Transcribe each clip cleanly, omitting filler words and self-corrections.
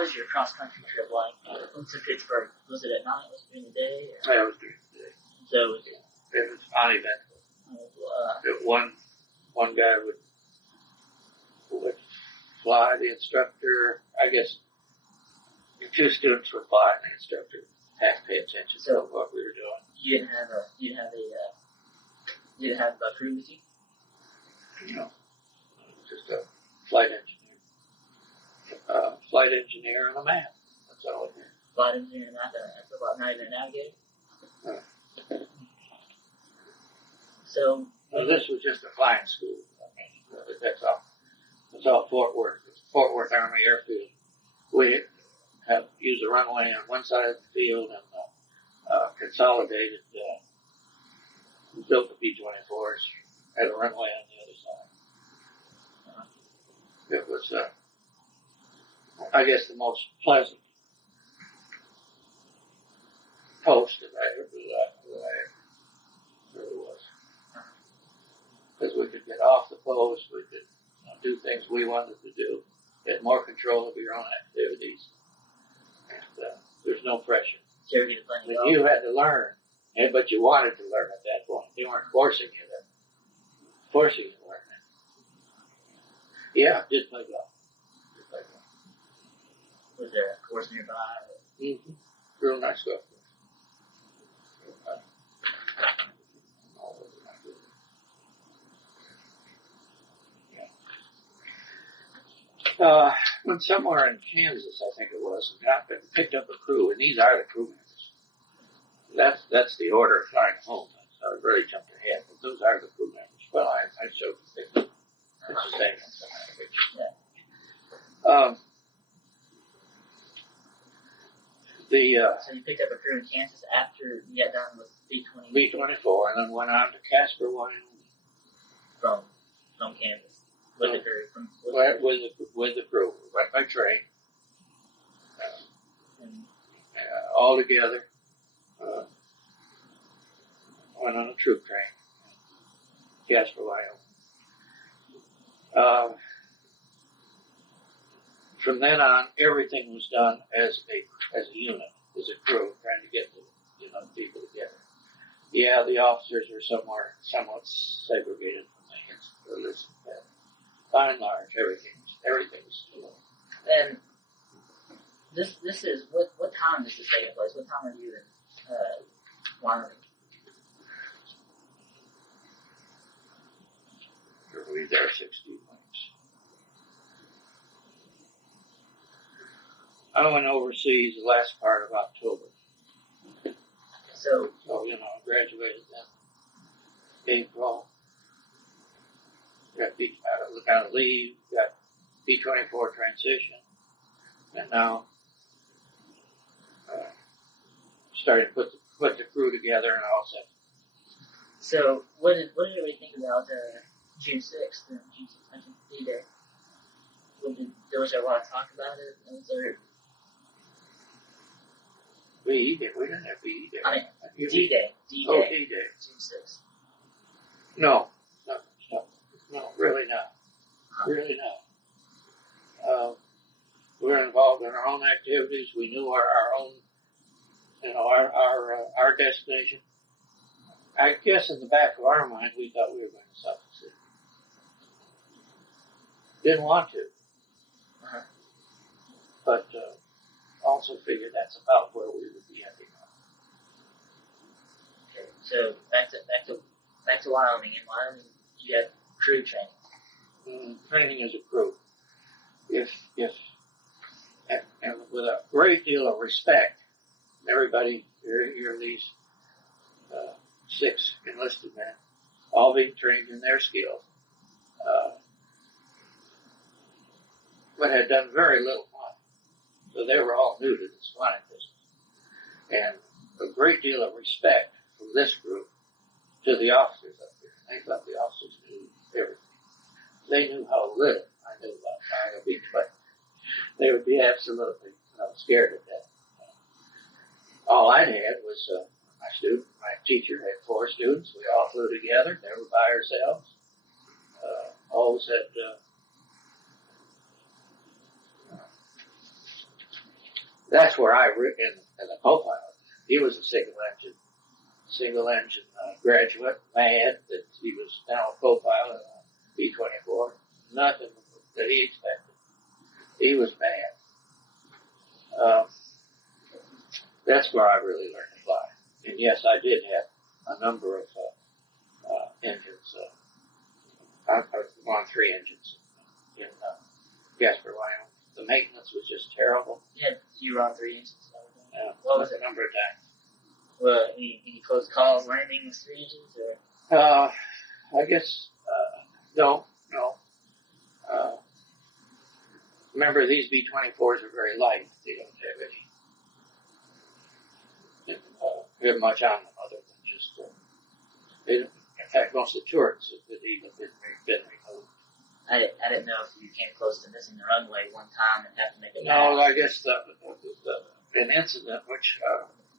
was your cross-country trip like? To Pittsburgh, was it at night? Was it during the day? Or? Yeah, it was during the day. So it was uneventful. One guy would fly, the instructor, I guess the two students would fly and the instructor had to pay attention to what we were doing. You didn't have a crew with you? No. Just a flight engineer. Flight engineer and a map. That's all it is. Flight engineer and a map, not even a navigator? So this was just a flying school. That's all. It's all Fort Worth. It's Fort Worth Army Airfield. We have used a runway on one side of the field and consolidated. Built the B-24s. Had a runway on the other side. It was, I guess, the most pleasant post that I ever really was. Because we could get off the post, we could do things we wanted to do, get more control of your own activities, and there's no pressure. So you had to learn, but you wanted to learn at that point. They weren't forcing you to learn it. Yeah, did play golf. Was there a course nearby? Mm-hmm. Real nice golf course. Went somewhere in Kansas, I think it was, and got there, picked up a crew, and these are the crew members. That's the order of flying home. So I really jumped ahead, but those are the crew members. Well, I showed the picture. It's the same. So you picked up a crew in Kansas after you got done with B-24? B-24, and then went on to Casper, Wyoming. From Kansas? With the crew? With the crew. Went by train. All together. Went on a troop train. Casper, Wyoming. From then on, everything was done as a unit, as a crew, trying to get the people together. Yeah, the officers were somewhat segregated from the enlisted. By and large, everything was. And this is what time is this taking place? What time are you in Wyoming? We there 16 weeks. I went overseas the last part of October. So graduated then April. Got out of leave, got B-24 transition, and now started to put the crew together and all set. So what did everybody think about June 6th and June 6th D-Day? Was there a lot of talk about it? Was there... We didn't have B-Day. I mean, D-Day. Oh, D-Day. June 6th. No, really not. Really not. We were involved in our own activities. We knew our own, our destination. I guess in the back of our mind, we thought we were going to suffer. Didn't want to. Uh-huh. But also figured that's about where we would be ending up. Okay, so back to Wyoming. In Wyoming, you have crew training. Training as a crew. And with a great deal of respect, everybody, here are these 6 enlisted men, all being trained in their skills, but had done very little flying. So they were all new to this flying business. And a great deal of respect from this group to the officers up there. They thought the officers knew everything. They knew how little I knew about flying a B-20. They would be absolutely scared of that. All I had was my teacher had 4 students. We all flew together. They were by ourselves. Always had that's where I in the co-pilot. He was a single engine graduate, mad that he was now a co-pilot on B-24. Nothing that he expected. He was mad. That's where I really learned to fly. And yes, I did have a number of engines. I've on 3 engines in Jasper, Wyoming. The maintenance was just terrible. Yeah, you were on 3 engines. What was the number of times? Well, any close calls landing with 3 engines, or? I guess, no. Remember, these B-24s are very light. They don't have much on them other than just, in fact, most of the turrets have been removed. I didn't know if you came close to missing the runway one time and had to make a No, I guess an incident which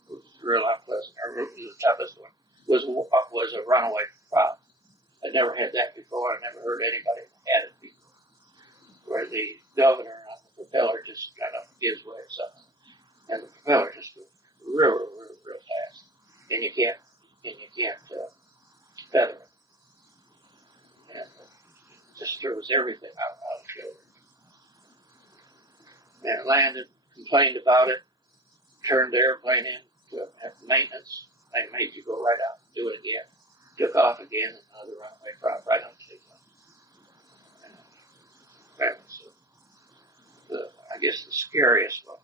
was real unpleasant, or the toughest one, was a runaway prop. I never had that before. I never heard anybody had it before, where the governor on the propeller just kind of gives way or something, and the propeller just goes real fast, and you can't feather it, and just throws everything out of the kilter. And it landed, complained about it, turned the airplane in to maintenance. They made you go right out and do it again. Took off again, and another runway prop right on the takeoff. That was, I guess, the scariest one.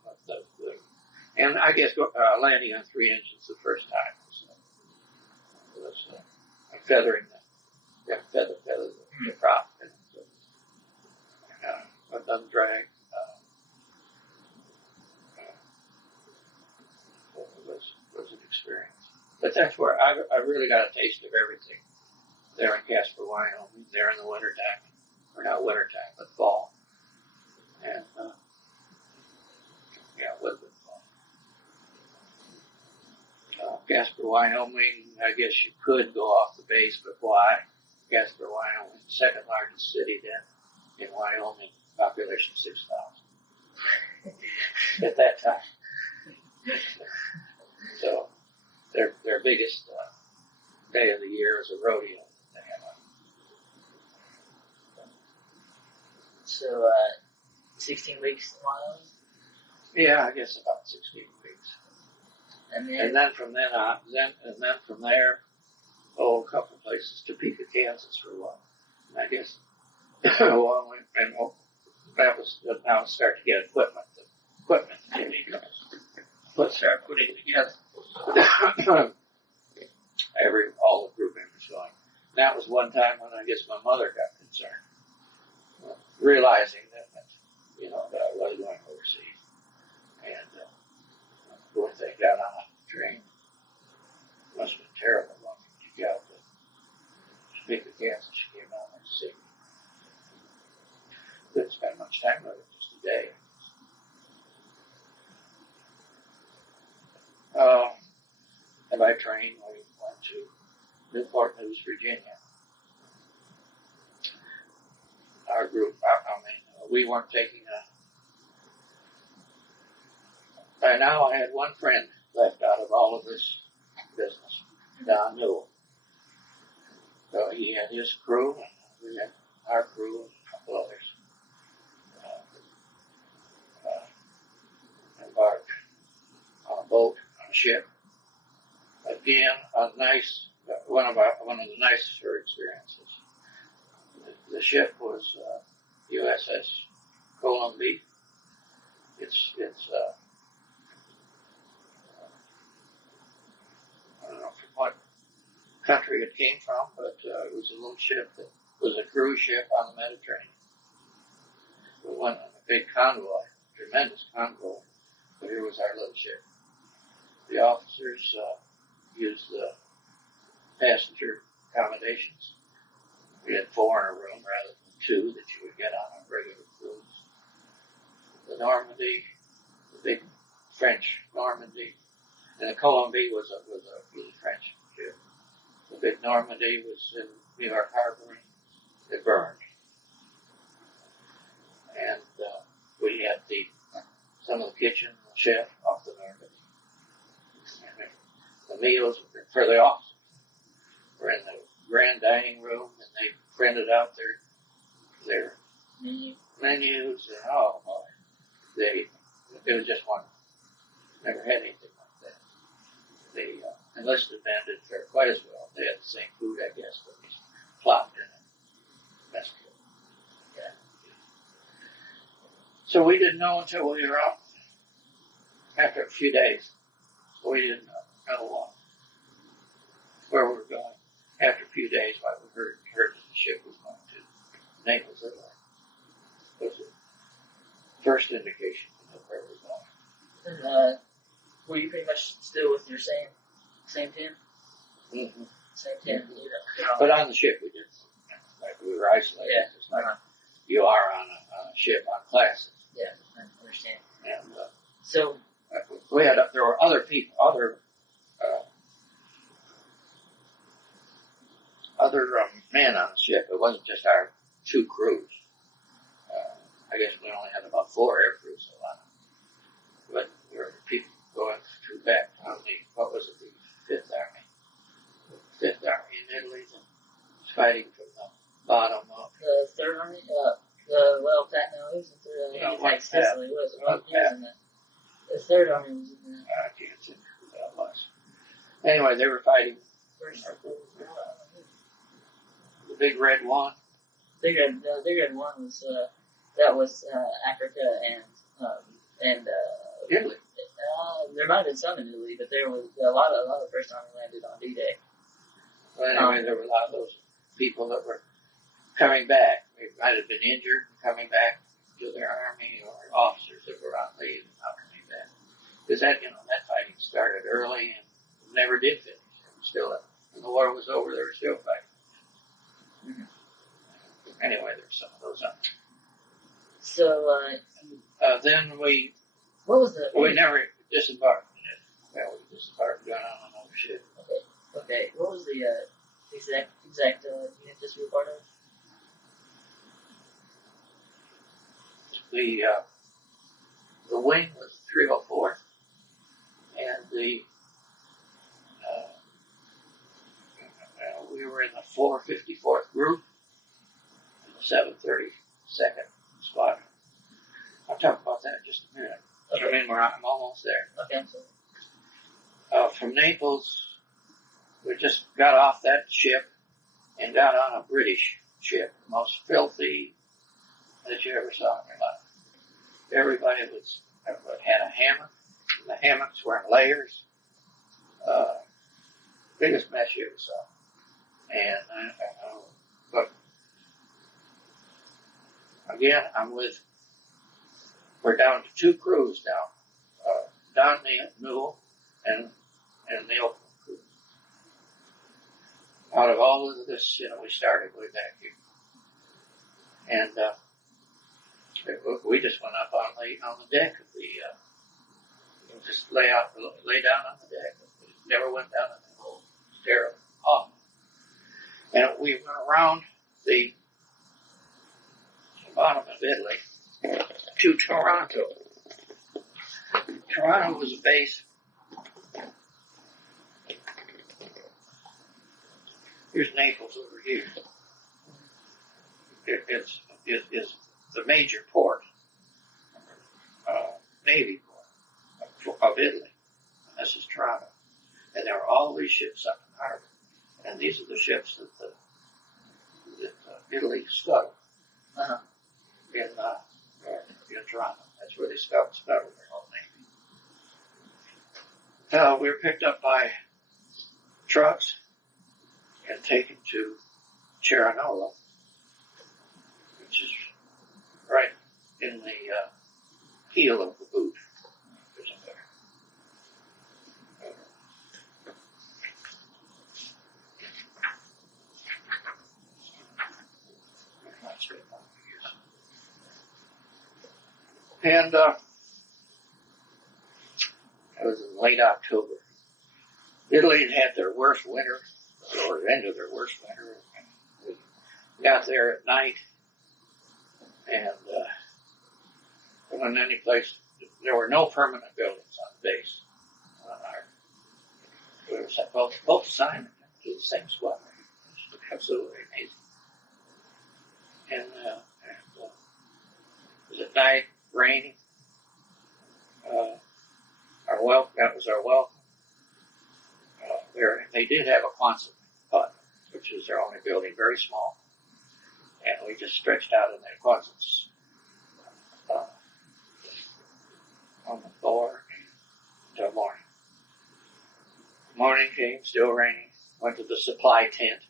And I guess landing on 3 engines the first time was feathering feather the prop. And undragged. Was an experience. But that's where I really got a taste of everything. There in Casper, Wyoming, there in the wintertime, or not wintertime, but fall. And, a little bit fall. Casper, Wyoming, I guess you could go off the base, but why? Casper, Wyoming, second largest city then in Wyoming, population 6,000 at that time. So their biggest day of the year is a rodeo. So 16 weeks in Wyoming? Yeah, I guess about 16 weeks. And then from then on, from there, a couple of places, Topeka, Kansas for a while. And I guess that was now start to get equipment. Let's start putting together. All the group members going. That was one time when I guess my mother got concerned, realizing that I was going overseas, and when they got on the train, it must have been terrible. When she got to Topeka, Kansas, she came down there to see me. Didn't spend much time with her, just a day. And by train, we went to Newport News, Virginia. Our group, we weren't taking by now I had one friend left out of all of this business, Don Newell. So he had his crew, and we had our crew and a couple others. Embarked on a boat, on a ship. Again, one of the nicer experiences. The ship was USS Columbia. It's I don't know from what country it came from, but it was a little ship that was a cruise ship on the Mediterranean. We went on a big convoy, tremendous convoy, but here was our little ship. The officers used the passenger accommodations. We had 4 in a room rather than 2 that you would get on a regular cruise. The Normandy, the big French Normandy, and the Columbia was a French ship. The big Normandy was in New York Harbor. It burned, and we had some of the kitchen, the chef off the Normandy. The meals for the officers were in the grand dining room, and they printed out their menus, and oh boy, it was just wonderful. Never had anything like that. The enlisted men didn't fare quite as well. They had the same food, I guess, but it was plopped in it. That's good. Yeah. So we didn't know until we were out after a few days. So we didn't know where we were going. After a few days, what we heard that the ship was going to Naples, Italy. It was the first indication of where we were going. And, were you pretty much still with your same team? Mm-hmm. Same team. Yeah. But on the ship we didn't. Like we were isolated. Yeah. Just like you are on a ship on classes. Yeah, I understand. And so there were other people, other men on the ship. It wasn't just our two crews. I guess we only had about 4 air crews a lot. But there were people going through back on what was it, the 5th Army? The 5th Army in Italy that was fighting from the bottom up. The 3rd Army? Pat, no, he was in the 3rd Army. Like Sicily, was it? He was in the 3rd Army was in the... I can't think who that was. Anyway, they were fighting the Big Red One. Big Red One was, that was Africa and Italy. There might have been some in Italy, but there was a lot of the First Army landed on D-Day. Well, anyway, there were a lot of those people that were coming back. They might have been injured and coming back to their army, or officers that were on leave and not coming back. Because that fighting started early and never did finish. It was still, when the war was over, they were still fighting. Mm-hmm. Anyway, there's some of those on there. So, then we never disembarked in it. Well, we disembarked going on another ship. Okay. What was the exact unit this we were part of? The wing was 304, and we were in the 454th group, in the 732nd Squadron. I'll talk about that in just a minute. Okay. I mean, I'm almost there. Okay. From Naples, we just got off that ship and got on a British ship, the most filthy that you ever saw in your life. Everybody had a hammock. The hammocks were in layers. Biggest mess you ever saw. And but again, we're down to 2 crews now. Don Newell and the Oakland crew. Out of all of this, we started way back here. And we just went up on the deck of the, just lay down on the deck. We never went down in the whole terrible hall. And we went around the bottom of Italy to Toronto. Toronto was a base. Here's Naples over here. It's the major port, Navy port of Italy. And this is Toronto. And there are all these ships up in the harbor. And these are the ships that Italy scuttled in Toronto. That's where they scuttled their whole navy. We were picked up by trucks and taken to Ceranola, which is right in the heel of the boot. And it was in late October. Italy had had their worst winter, or into their worst winter. We got there at night, and there wasn't any place there were no permanent buildings on the base. We were sent both assignments to the same squadron. It was absolutely amazing. And it was at night, raining. That was our welcome. They did have a Quonset hut, which was their only building, very small. And we just stretched out in their Quonsets on the floor until morning. Morning came, still raining. Went to the supply tent.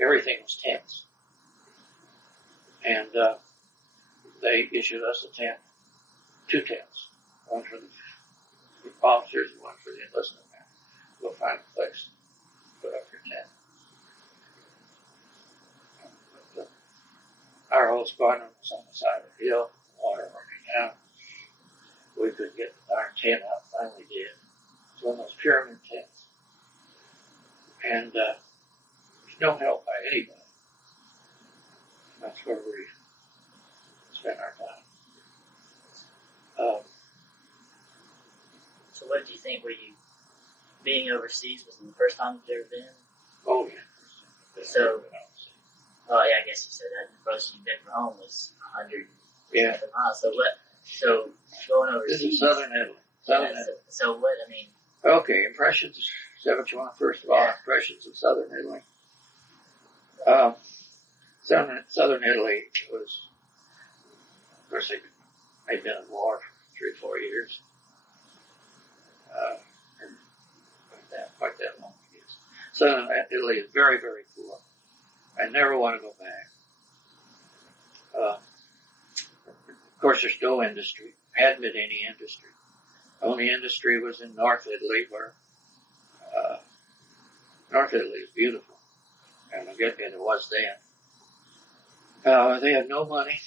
Everything was tents. And they issued us a tent, 2 tents. One for the officers and one for the enlisted men. We'll find a place to put up your tent. But our whole squadron was on the side of the hill, water running down. We could get our tent up, finally did. It's one of those pyramid tents. And there's no help by anybody. That's where we spent our time. So what did you think? Were you being overseas? Was it the first time you've ever been? Oh, yeah. So, oh yeah, I guess you said that. The first you've been from home was 100 miles. So what? So going overseas. This is southern Italy. So what? I mean. Okay, impressions. Is that what you want first of all? Yeah. Impressions of southern Italy. Southern Italy was, of course, they'd been in war for 3 or 4 years. Quite that long, I guess. Southern Italy is very, very poor. I never want to go back. Of course, there's no industry. Hadn't been any industry. The only industry was in North Italy, where North Italy is beautiful, and it was then. They had no money.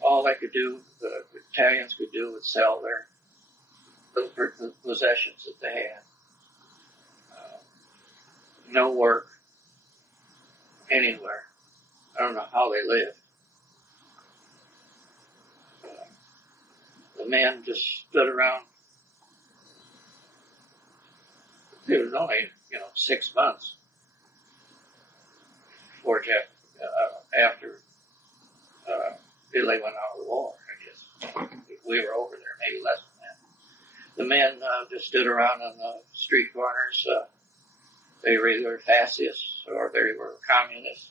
All they could do, the Italians could do, was sell their possessions that they had. No work anywhere. I don't know how they lived. The men just stood around. It was only, 6 months before after Italy went out of the war, I guess. We were over there, maybe less than that. The men just stood around on the street corners. They were either fascists or they were communists.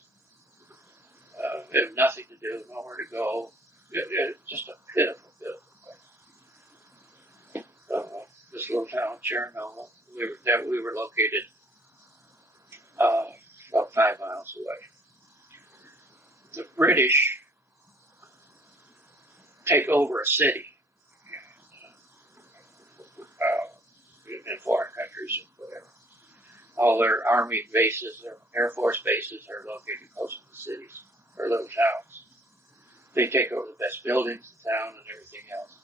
They had nothing to do, nowhere to go. Just a pitiful place. This little town, Chernobyl, we were located about 5 miles away. The British take over a city in foreign countries or whatever. All their army bases, their Air Force bases are located close to the cities or little towns. They take over the best buildings in town and everything else.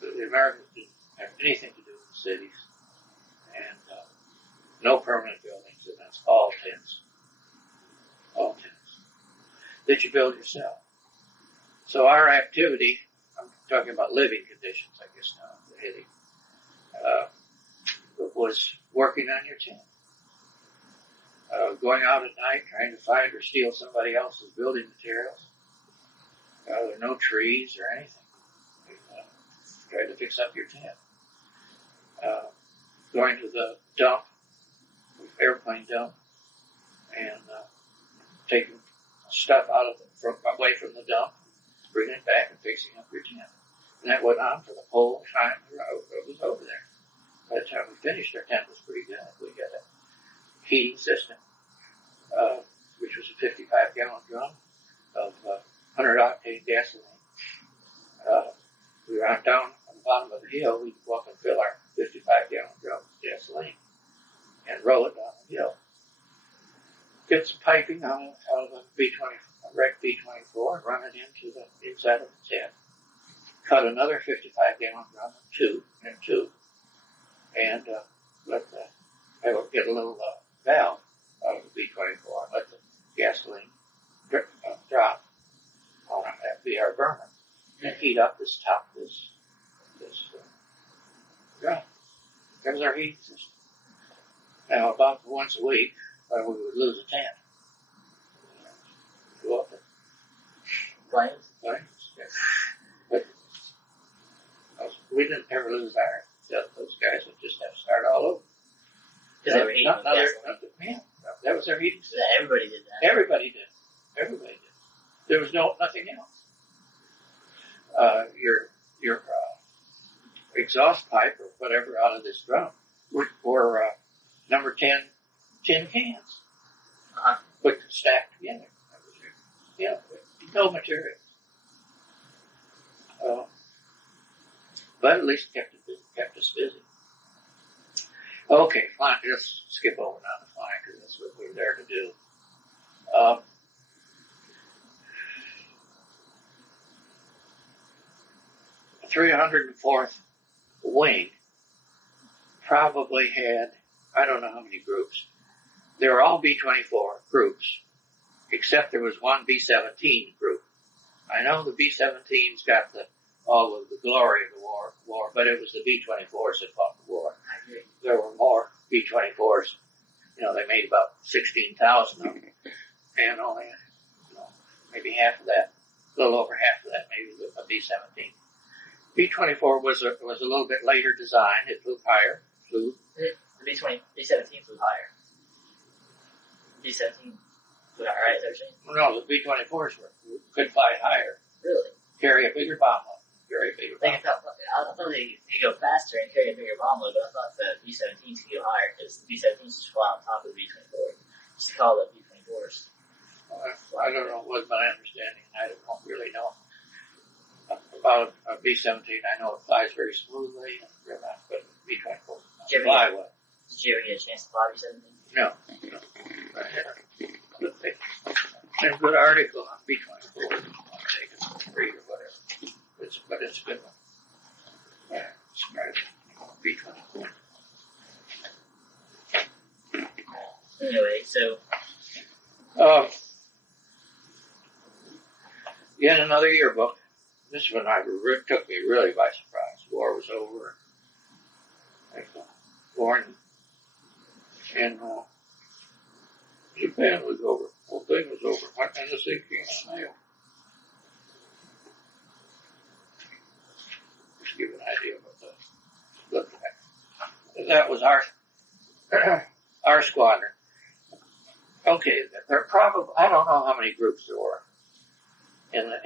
The Americans didn't have anything to do with the cities, and no permanent buildings, and that's all tents. All tents. That you build yourself. So our activity, I'm talking about living conditions, I guess now, was working on your tent. Going out at night, trying to find or steal somebody else's building materials. There are no trees or anything. Trying to fix up your tent. Going to the dump, airplane dump, and taking stuff away from the dump, bringing it back and fixing up your tent. And that went on for the whole time it was over there. By the time we finished, our tent was pretty good. We got a heating system, which was a 55-gallon drum of 100-octane gasoline. We were down on the bottom of the hill. We'd walk and fill our 55-gallon drum with gasoline and roll it down the hill. Get some piping out of a wrecked B-24 and run it into the inside of the tent. Cut another 55-gallon drum in two, and I would get a little valve out of the B-24 and let the gasoline drop. That'd be our burner. and heat up this top, this drum. There's our heating system. Now, about once a week, we would lose a tent. Go up there. Flames? Yes. But we didn't ever lose our. Those guys would just have to start all over. Because they were heating with gasoline. That was their heating system. Yeah, everybody did that. Everybody did. There was nothing else. Your exhaust pipe or whatever out of this drum were number 10 tin cans, put stacked together. Yeah, no material. But at least kept us busy. Okay, fine. Let's skip over now to flying because that's what we're there to do. 304th Wing probably had, I don't know how many groups. They were all B-24 groups, except there was one B-17 group. I know the B-17s got all of the glory of the war, but it was the B-24s that fought the war. There were more B-24s. They made about 16,000 of them, and only, maybe half of that, a little over half of that, maybe a B-17. B-24 was a little bit later design. It flew higher. The B-17 flew higher. B-17 flew higher, right? Is that what you're saying? No, the B-24s could fly higher. Really? Carry a bigger bomb load. I thought they could go faster and carry a bigger bomb load, but I thought the B-17s could go higher because the B-17s just fly on top of the B-24. Just call it B-24s. I don't know what my understanding. I don't really know about a B-17. I know it flies very smoothly, but B-24 did fly well. Did you ever get a chance to fly B-17? No. There's a good article on B-24. I'll take it for free or whatever. But it's a good one. Yeah, it's great. B-24. Anyway, so. Yet another yearbook. This one took me really by surprise. The war was over. War in Japan was over. The whole thing was over. And this thing came in the mail. Just give you an idea of what that looked like. That was our squadron. Okay, there probably, I don't know how many groups there were in the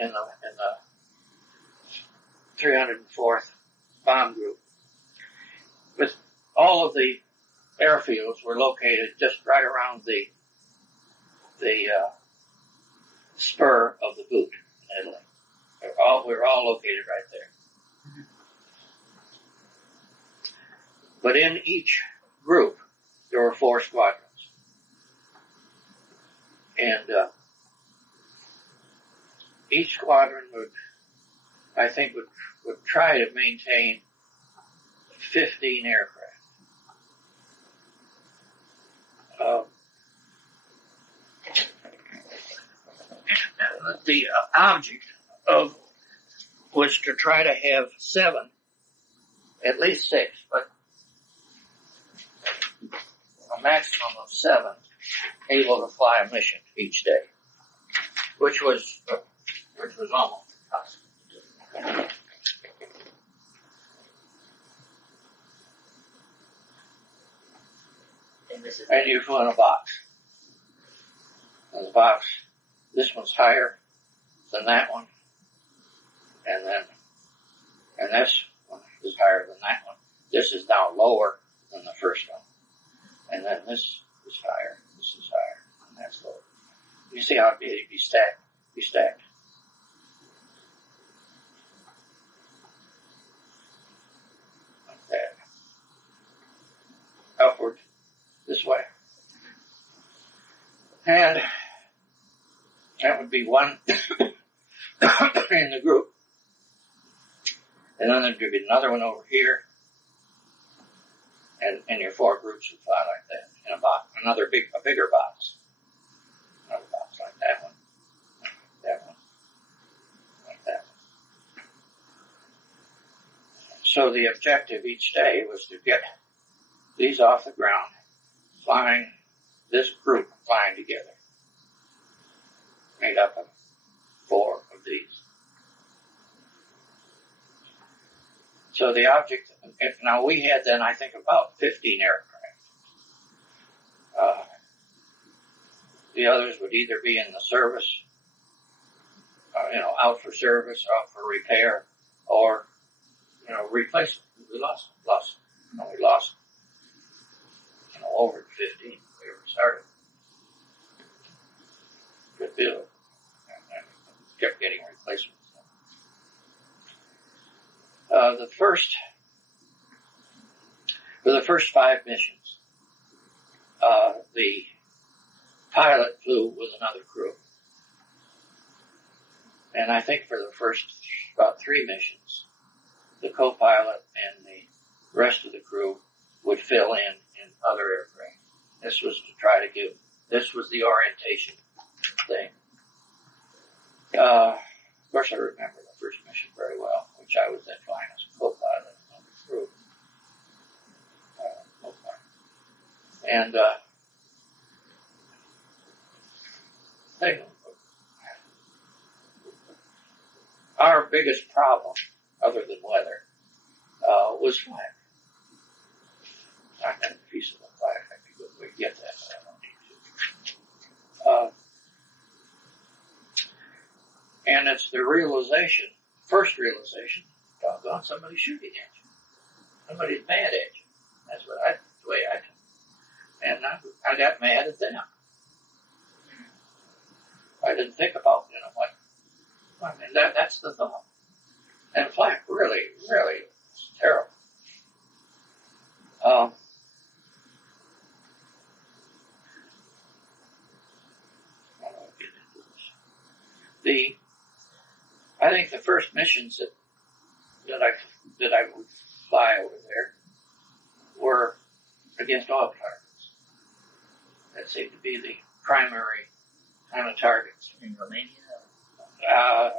304th bomb group. But all of the airfields were located just right around the spur of the boot in Italy. We were all located right there. But in each group, there were 4 squadrons. And each squadron would try to maintain 15 aircraft. The object was to try to have 7, at least 6, but a maximum of 7 able to fly a mission each day, which was almost impossible. And you flew in a box. And the box, this one's higher than that one, and this one is higher than that one. This is now lower than the first one, and then this is higher. This is higher, and that's lower. You see how it'd be stacked. Like that. Upward, this way. And that would be one in the group. And then there'd be another one over here. And your 4 groups would fly like that in a box. A bigger box. Another box like that one. That one. Like that So the objective each day was to get these off the ground, this group flying together, made up of 4 of these. So the object, now we had then, I think, about 15 aircraft. The others would either be in the service, out for service, out for repair, or, replacement. We lost, over 15 when we were started. Good deal. And kept getting replacements. For the first 5 missions, the pilot flew with another crew. And I think for the first about 3 missions, the co-pilot and the rest of the crew would fill in other aircraft. This was the orientation thing. Of course, I remember the first mission very well, which I was then flying as a co-pilot on the crew. And our biggest problem, other than weather, was flak. I had a piece of the flak. I could get that, but I don't need to. And it's the first realization, doggone, somebody's shooting at you. Somebody's mad at you. That's the way I took it. And I got mad at them. I didn't think about, that's the thought. And flak really, really was terrible. I think the first missions that I would fly over there were against oil targets. That seemed to be the primary kind of targets. In Romania?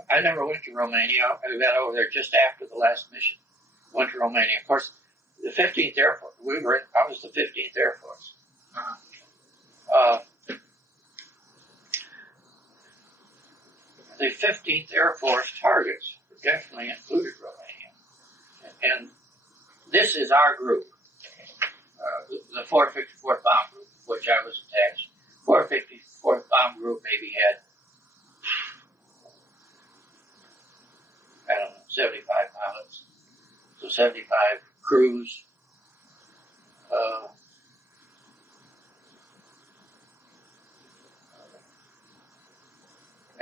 I never went to Romania. I got over there just after the last mission. Went to Romania. Of course, the 15th Air Force. I was the 15th Air Force. The 15th Air Force targets definitely included Romania. And this is our group, the 454th Bomb Group, which I was attached. 454th Bomb Group maybe had, 75 pilots, so 75 crews.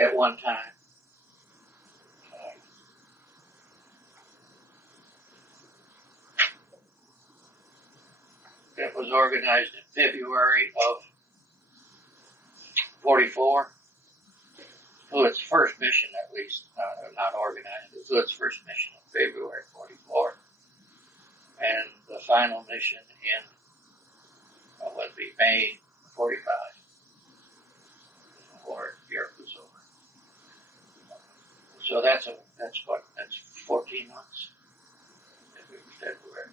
At one time. It was organized in February of 44. Well, its first mission, at least, not organized. It was its first mission in February 44. And the final mission in, would be May 45. Before Europe was over. So that's 14 months. February.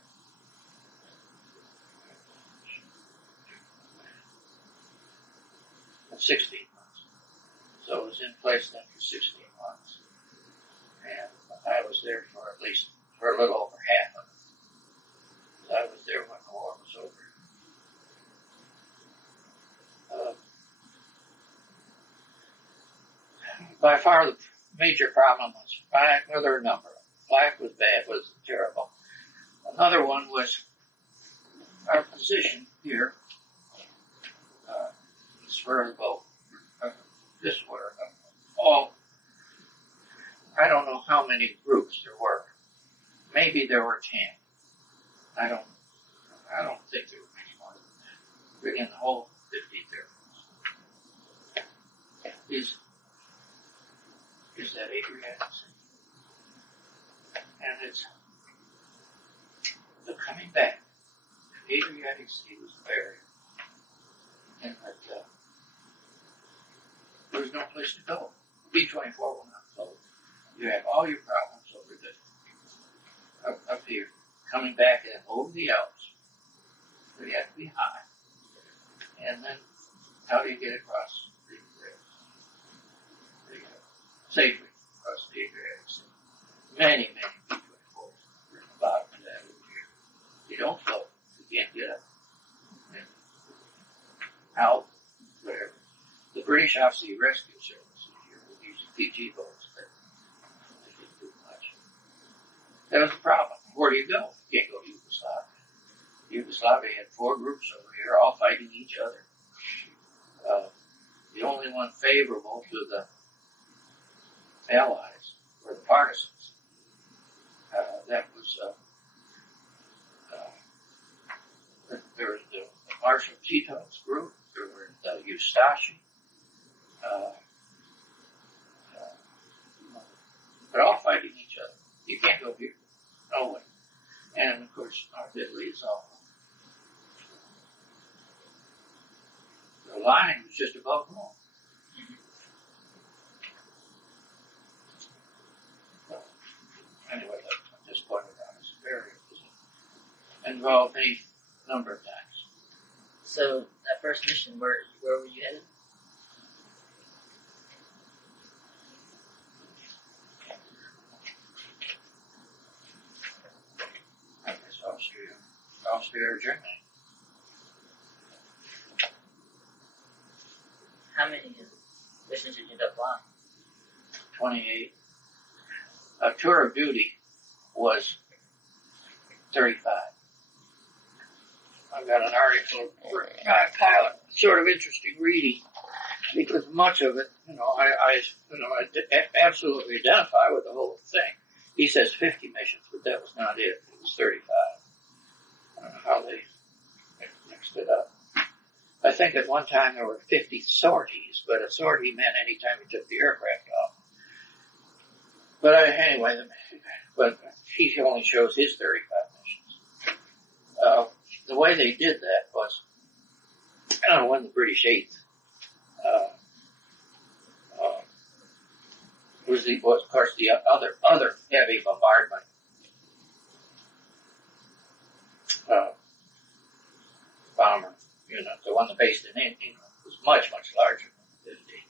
That's 16 months. So it was in place then for 16 months. And I was there for a little over half of it. I was there when the war was over. By far the major problem was flak. Well, there were a number. Flak was bad, was terrible. Another one was our position here. Spur of the boat. This were all. I don't know how many groups there were. Maybe there were 10. I don't think there were many more than that. In the whole 15th Air Force. Is that Adriatic Sea. And it's the coming back. Adriatic Sea was a barrier. And that there was no place to go. B-24 will not float. You have all your problems over there. Up here. coming back in over the Alps. So you have to be high. And then how do you get across safely across the Adriatic? Many B-24s are in the bottom of that over here. You don't float. You can't get up. Out, whatever. The British Off-Sea Rescue Service here were using PG boats, but they didn't do much. That was the problem. Where do you go? You can't go to Yugoslavia. Yugoslavia had 4 groups over here, all fighting each other. The only one favorable to the Allies were the partisans. That was there was the Marshal Tito's group. There were the Eustachi. But all fighting each other. You can't go here. No way. And of course, North Italy is all. The line was just above Rome. So, anyway, I just pointed out this area involved any number of times. So that first mission, where were you headed? I guess Austria or Germany. How many missions did you end up flying? 28. A tour of duty was 35. I've got an article for pilot, sort of interesting reading, because much of it, I absolutely identify with the whole thing. He says 50 missions, but that was not it. It was 35. I don't know how they mixed it up. I think at one time there were 50 sorties, but a sortie meant any time you took the aircraft off. But anyway, he only shows his 35 missions. The way they did that was, when the British 8th was of course the other heavy bombardment bomber unit, the one that based in England, was much larger than the 50.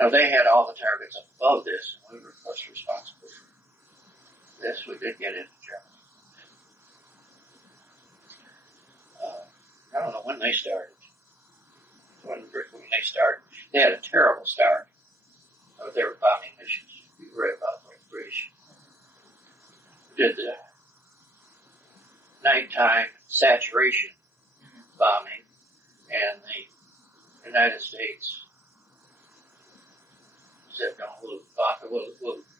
Now they had all the targets up above this, and we were of course responsible for this. We did get into Germany. I don't know when they started. When they started, they had a terrible start. They were bombing missions. We read about the British did the nighttime saturation bombing, and the United States said, "No,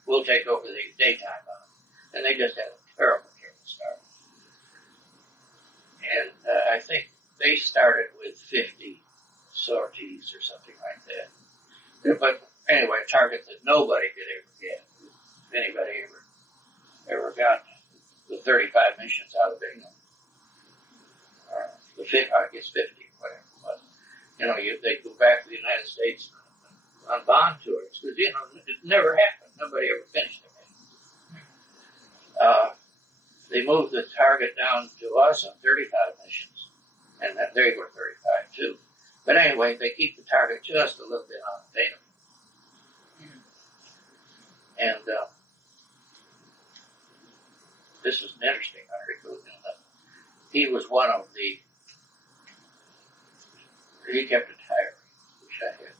we'll take over the daytime bombing," and they just had a terrible start. And I think they started with 50 sorties or something like that. But anyway, a target that nobody could ever get. If anybody ever got the 35 missions out of England, or the 50, I guess 50, whatever. But they go back to the United States on bond tours because it never happened. Nobody ever finished it. They moved the target down to us on 35 missions, and they were 35 too. But anyway, they keep the target just a little bit unattainable. And this is an interesting article. He was one of he kept a diary, which I had.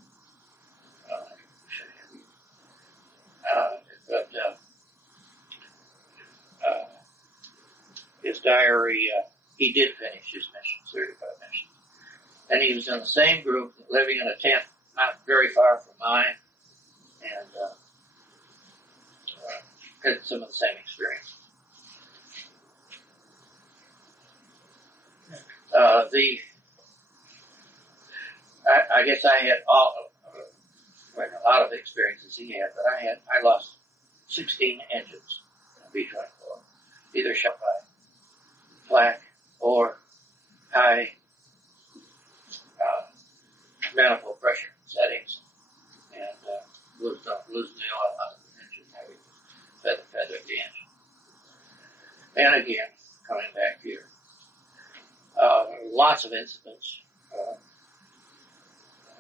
His diary, he did finish his missions, 35 missions. And he was in the same group, living in a tent not very far from mine, and had some of the same experience. I guess I had a lot of experiences he had, but I lost 16 engines in B-24, either shot by flak or high manifold pressure settings, and losing the oil out of the engine, feather the engine. And again, coming back here, lots of incidents.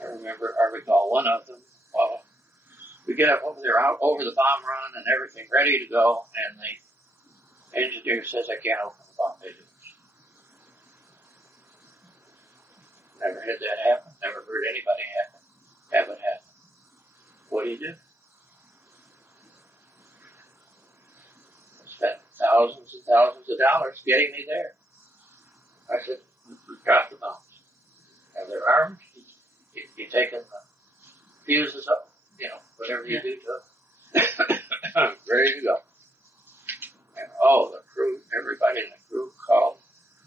I recall one of them. We get up over there, out over the bomb run and everything, ready to go, and the engineer says, I can't open the bomb bay doors. Never had that happen. Never heard anybody have it happen. What do you do? I spent thousands and thousands of dollars getting me there. I said, drop the bombs. Now they're armed. You taking the fuses up, whatever you do to them. Ready to go. And the crew, everybody in the crew called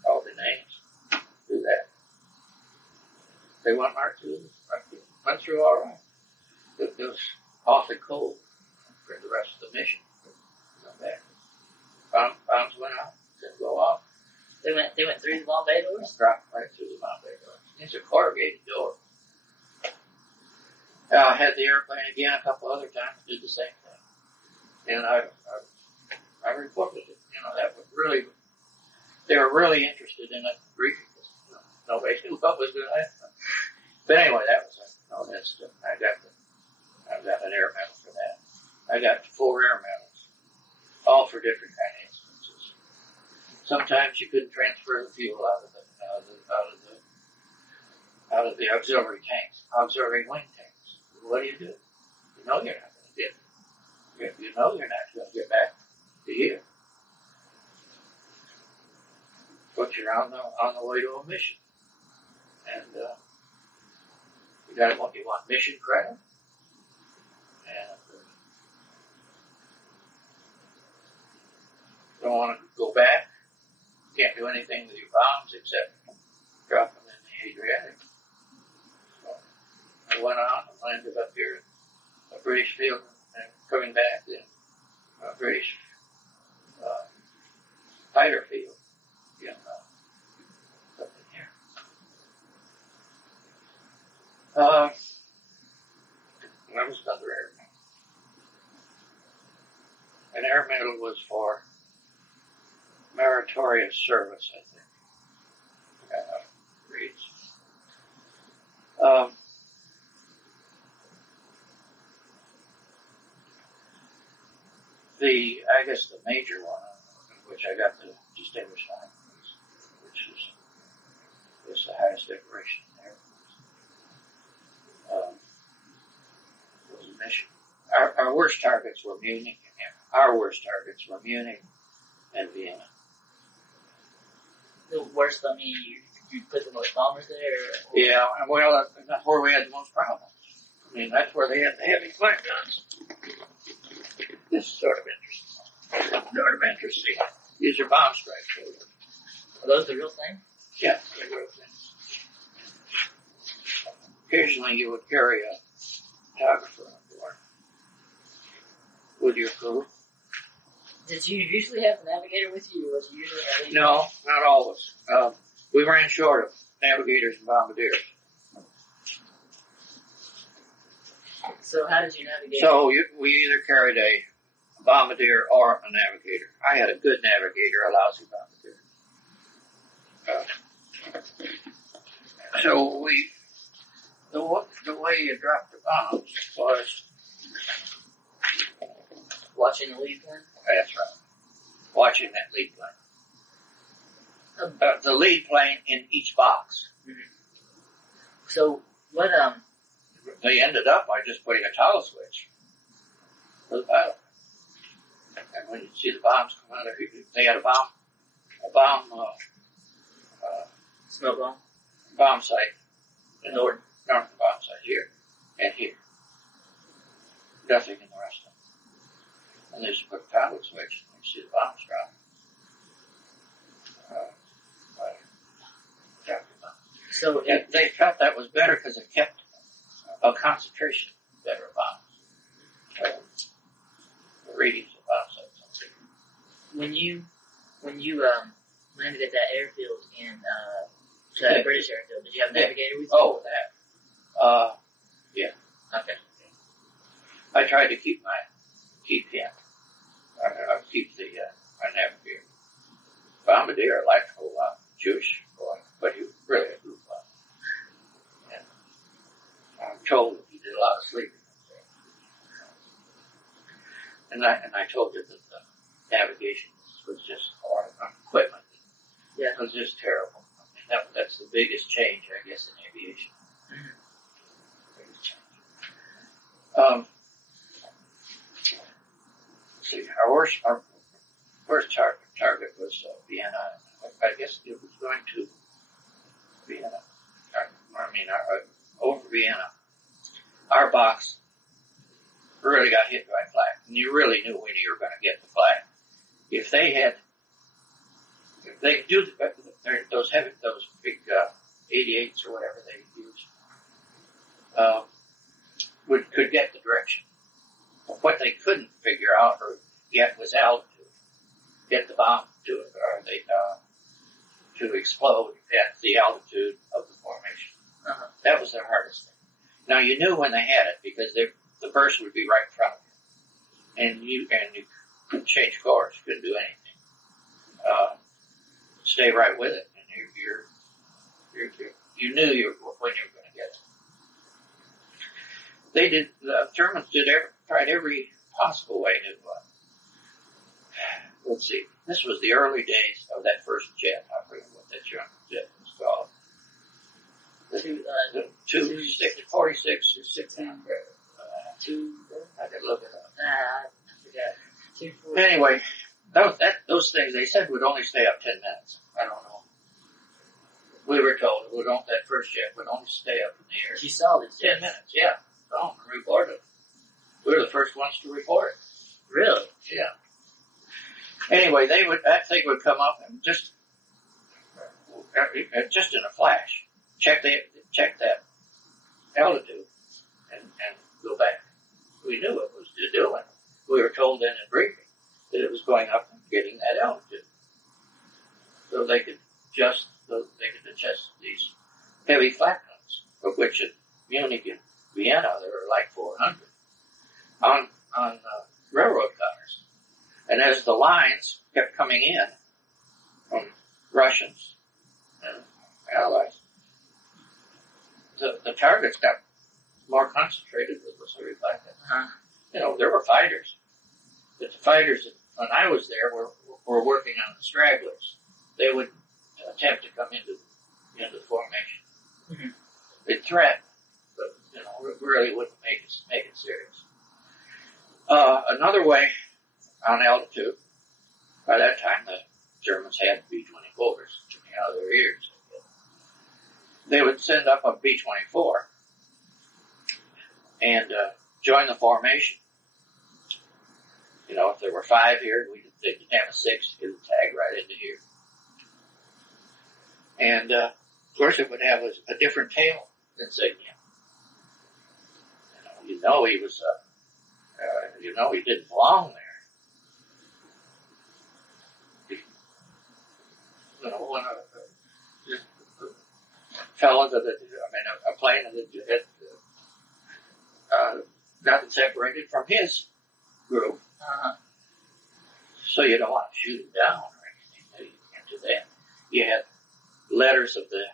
the names. Do that. They went right through. Went through all right. It was awfully cold for the rest of the mission. Not bad. Bombs went out. Didn't go off. They went through the bomb bay doors? Dropped right through the bomb bay doors. It's a corrugated door. I had the airplane again a couple other times, did the same thing. And I reported it. That was really, they were really interested in it briefing. Nobody knew what was going to happen. But anyway, that was I got an air medal for that. I got 4 air medals, all for different kind of instances. Sometimes you couldn't transfer the fuel out of the auxiliary tanks, auxiliary wing tanks. What do? You know you're not going to get it. You know you're not going to get back to here. But you're on the way to a mission. And you want mission credit. And don't want to go back. Can't do anything with your bombs except drop them in the Adriatic. So I went on and landed up here at a British field and coming back in a British fighter field up in here. That was another air medal. An air medal was for meritorious service, I think. Reads. I guess the major one, which I got the Distinguished Line, which is the highest decoration in the Air Force, was a mission. Our worst targets were Munich and Vienna. The worst, I mean, you put the most bombers there? Or? Yeah, well, that's where we had the most problems. I mean, that's where they had the heavy flak guns. This is sort of interesting. These are bomb strikes. Are those the real thing? Yeah, they're real things. Occasionally you would carry a photographer on board with your crew. Did you usually have a navigator with you, or was you usually have No, not always. We ran short of navigators and bombardiers. So how did you navigate? So we either carried a bombardier or a navigator. I had a good navigator, a lousy bombardier. So the way you dropped the bombs was watching the lead plane? That's right. Watching that lead plane. The lead plane in each box. Mm-hmm. So what? They ended up by just putting a toggle switch for the pilot. And when you see the bombs come out, they had a smoke bomb site in north of the bomb site here and here. Nothing in the rest of them. And they just put a toggle switch and you see the bombs drop. So they felt that was better because it kept a concentration better of bombs. The readings of bomb sites. When you landed at that airfield in the British airfield, did you have a navigator with you? Oh, that. Yeah. Okay. I tried to keep him. I keep my navigator. bombardier liked a whole lot, Jewish boy, but he was really a goofball. And I'm told that he did a lot of sleeping. And I told you that the navigation was just horrible. Equipment. Yeah. It was just terrible. I mean, that's the biggest change, I guess, in aviation. Biggest change. See, our worst target was Vienna. I guess it was going to Vienna. Over Vienna. Our box really got hit by flak, and you really knew when you were going to get the flak. If they do those big 88s or whatever they used, could get the direction. But what they couldn't figure out or get was altitude. Get the bomb to explode at the altitude of the formation. Uh-huh. That was the hardest thing. Now you knew when they had it because the burst would be right in front of you, and you couldn't change course, couldn't do anything. Stay right with it, and you knew when you were going to get it. The Germans tried every possible way to. Let's see. This was the early days of that first jet. I forget what that German jet was called. The 46 or 16. I could look it up. I forgot. Anyway, those things they said would only stay up 10 minutes. I don't know. We were told that first jet would only stay up in the air. She saw it. 10 minutes, yeah. Oh, reported. We were the first ones to report it. Really? Yeah. Anyway, that thing would come up and just in a flash, check that altitude and go back. We knew it was doing. We were told then in briefing that it was going up and getting that altitude, so they could adjust these heavy flat guns, of which at Munich and Vienna there were like 400 on railroad cars. And as the lines kept coming in from Russians and Allies, the targets got more concentrated with those heavy flat guns. Uh-huh. There were fighters. But the fighters, when I was there, were working on the stragglers. They would attempt to come into the formation. Mm-hmm. They'd threaten, but really wouldn't make it serious. Another way on altitude, by that time the Germans had B-24s coming out of their ears. They would send up a B-24 and join the formation. If there were 5 here, they could have a 6, it would tag right into here. And, of course, it would have a different tail insignia. He was, he didn't belong there. When a plane that had gotten separated from his group. Uh-huh. So you don't want to shoot him down or anything into that. You had letters of the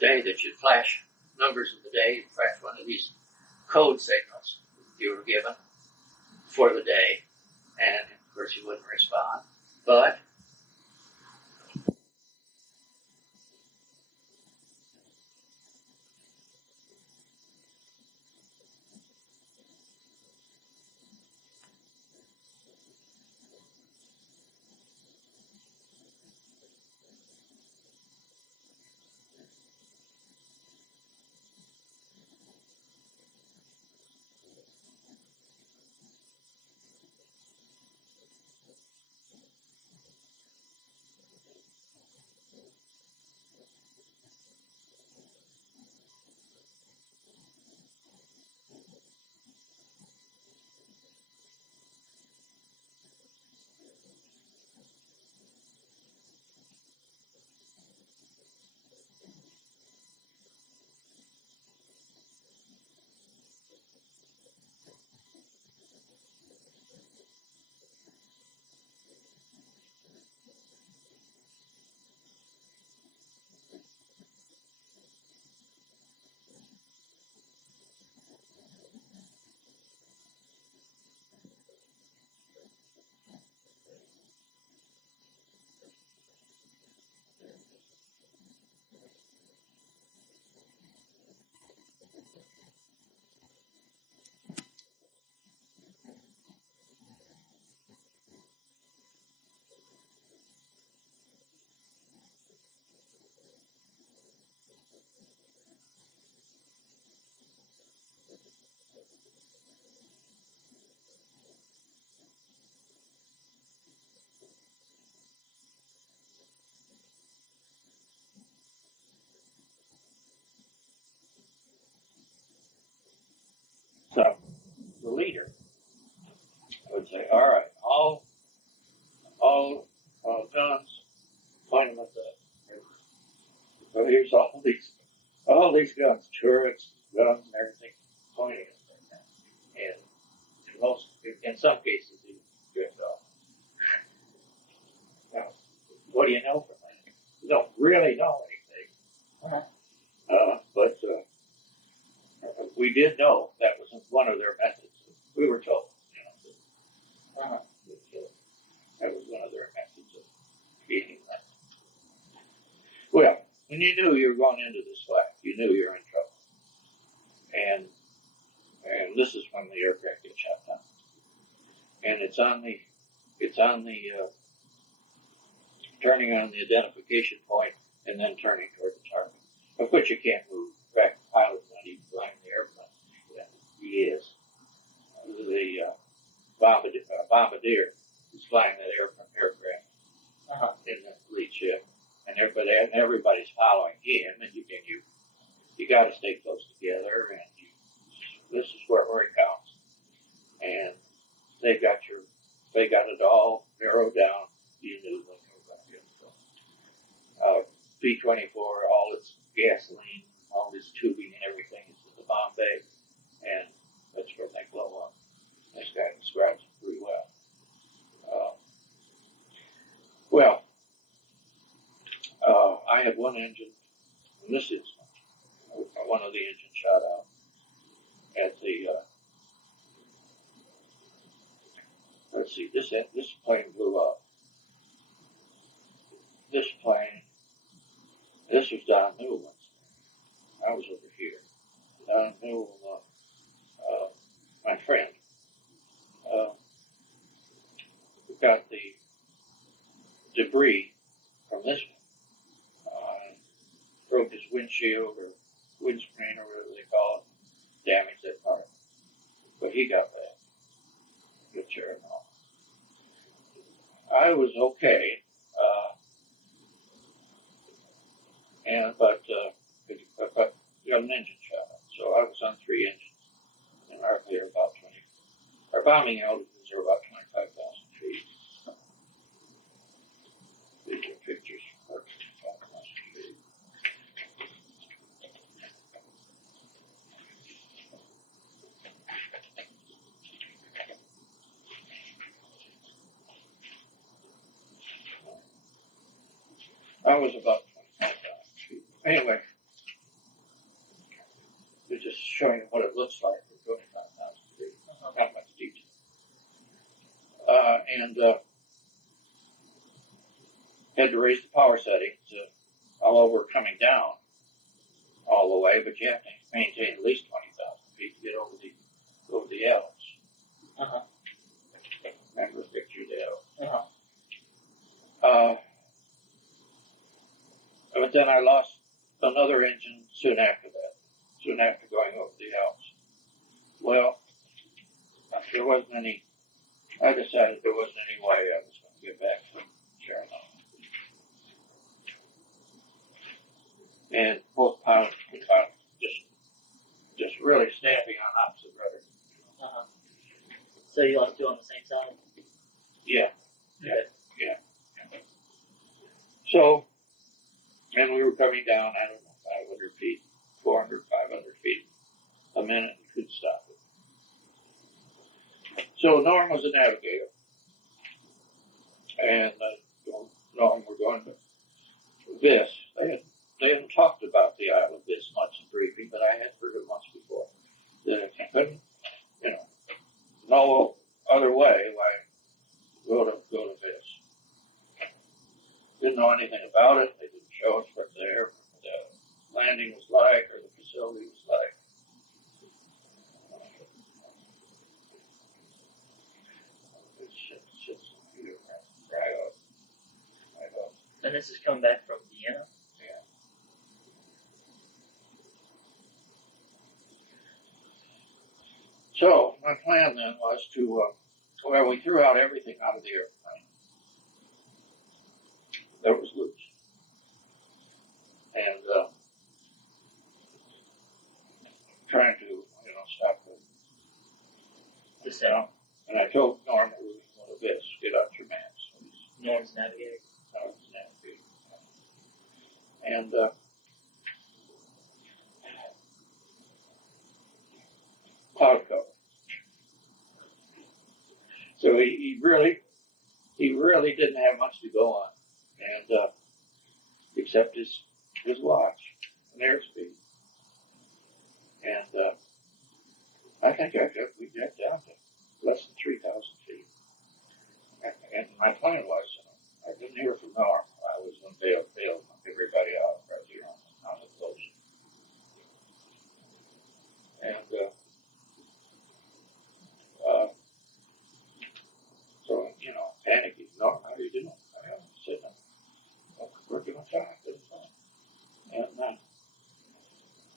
day that you'd flash, numbers of the day, you'd flash one of these code signals you were given for the day, and of course you wouldn't respond. But guns, turrets, guns, and everything pointing at them. And in some cases, he drift off. Now, what do you know from that? You don't really know anything. But we did know that was one of their methods. We were told, that was one of their methods of beating them. Well, when you knew you were going into this slack, you knew you were in trouble. And this is when the aircraft gets shot down. And it's on the turning on the identification point and then turning toward the target. Of course, you can't move. In fact, the pilot's not even flying the airplane. Yeah, he is. The bombardier is flying that aircraft in the lead ship, and everybody's following him, and you got to stay close together, and this is where it counts. And they got it all narrowed down. You knew when you were going to get it. B-24, all its gasoline, all this tubing and everything is in the bomb bay, and that's where they blow up. This guy describes it pretty well. I had one engine, in this instance, one of the engines shot out at the, let's see, this plane blew up. This was Don Newell's. I was over here. Don Newell, my friend, got the debris from this one. Broke his windshield or windscreen or whatever they call it, damaged that part. But he got that. Good sure and all. I was okay. But got an engine shot out. So I was on 3 engines. And they're about 20. Our bombing altitudes are about 25,000 feet. These are pictures of 25,000 feet. I was about 25,000 feet. Anyway, they're just showing you what it looks like for 25,000 feet. Not much detail. Had to raise the power settings, although we're coming down all the way, but you have to maintain at least 20,000 feet to get over the Alps. Remember the picture there. But then I lost another engine soon after going over the Alps. Well, I decided there wasn't any way I was going to get back from Chernobyl. And both pilots just really snapping on opposite rudders. So you lost 2 on the same side? Yeah. So, and we were coming down, 500 feet, 400, 500 feet a minute, and couldn't stop it. So Norm was a navigator, and Norm were going to Vis. They hadn't talked about the Isle of Vis much in briefing, but I had heard it once before. That I couldn't, no other way why go to Vis. Didn't know anything about it. They didn't show us what the landing was like or the facility was like. It's just right out. And this is coming back from Vienna? Yeah. So my plan then was to, we threw out everything out of the airplane that was loose. And trying to, stop the sound. And I told Norm we were going to Vis, get out your maps. Norm's navigator. And he really didn't have much to go on, and except his watch and airspeed. And I think we got down to less than 3,000 feet. And my plan was, I didn't hear from Norm. I was going to bail everybody out right here on the coast. And so, panicky. Norm, how are you doing? I said, we're doing fine. And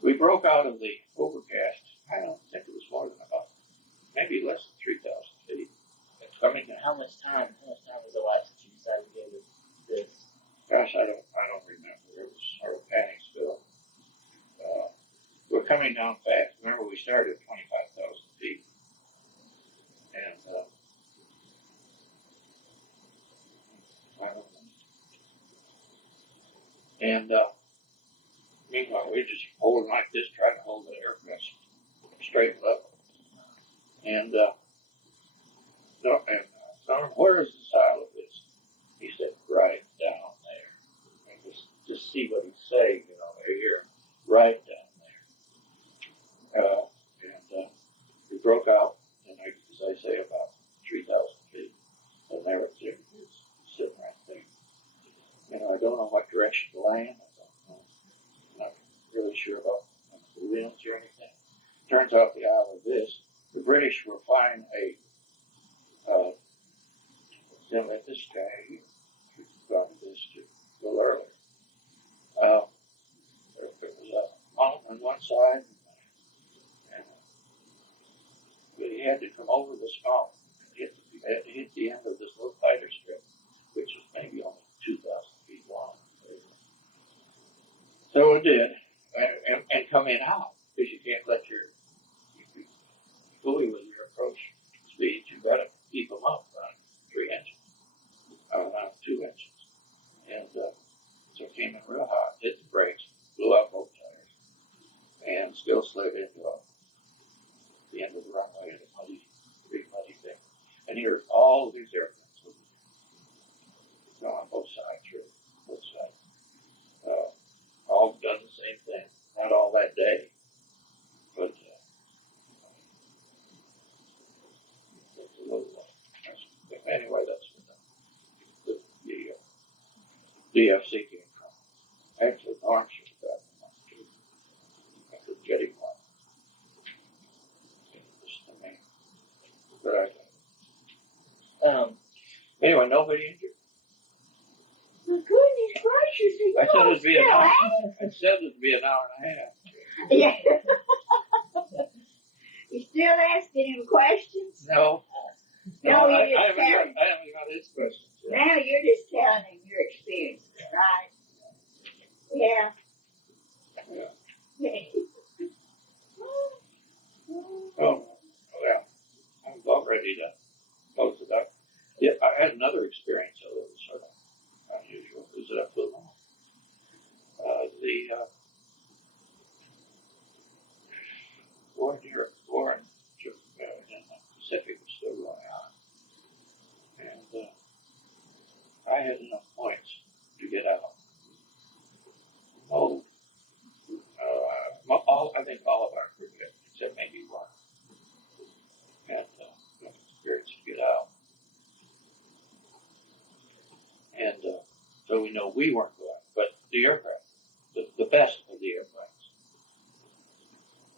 we broke out of the overcast. I don't think it was more than about maybe less than 3,000 feet. Coming down. How much time was it like since you decided to go with this? Gosh, I don't remember. It was sort of panic still. We're coming down fast. Remember, we started at 25,000 feet. And I don't know. And meanwhile, we're just holding like this, trying to hold the aircraft straight level. And Norm, where is the silo of this? He said, right down there. And just see what he's saying, here, right down there. And we broke out, and as I say, about 3,000 feet. And there it's sitting right there. I don't know what direction to land. I don't know. I'm not really sure about the winds or anything. Turns out the Isle of this, the British were flying a then let this guy here. We got this a little earlier. There was a mountain on one side, and we had to come over this mountain. We had to hit the end of this little fighter strip, which was maybe only 2,000 feet long. So it did, and come in out, because you can't let your buoy with your approach speed. You've got to keep them up on 3 inches. Not 2 inches. And so it came in real hot, hit the brakes, blew out both tires, and still slid into the end of the runway at a big muddy thing. And here, all of these airplanes go on both sides, all done the same thing. Not all that day, but it's a little anyway, that's DFC came from. Actually, Norm should have gotten one too. After getting one. Just to me. But I got it. Anyway, nobody injured. My goodness gracious, I said it'd be an hour and a half. Yeah. You still asking him questions? No. No, I you're just haven't telling. got his questions yet. Now you're just telling him your experiences, right? Yeah. Oh, well, I'm about ready to close it up. Yeah, I had another experience that was sort of unusual. It was at Football. The war in the Pacific was still going on. And I had enough points to get out. I think all of our crew did, except maybe one. And experience to get out. And so we know we weren't going, but the aircraft, the best of the airplanes,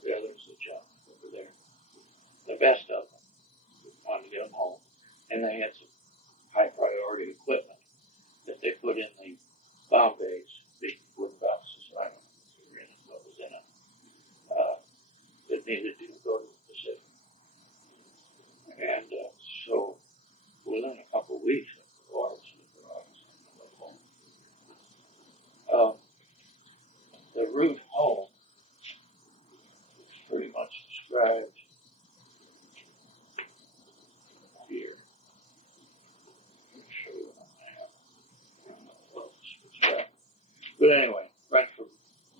there's the gentleman over there, the best of them wanted to get them home, and they had some high priority equipment that they put in the bomb bays, the wooden boxes. I don't know what was in them. That needed to go to the Pacific. And so within a couple of weeks of the war, the route home is pretty much described here. Let me show you on the map. But anyway, went from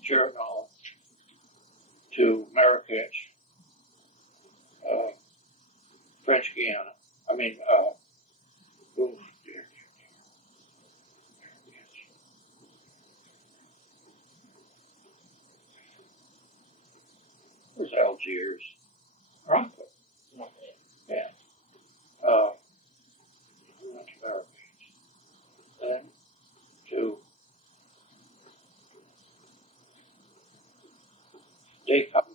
Chernobyl to Marrakech, French Guiana. Oh dear. volunteers. Rockville. Okay. Yeah. We went to Barrow Beach. Then to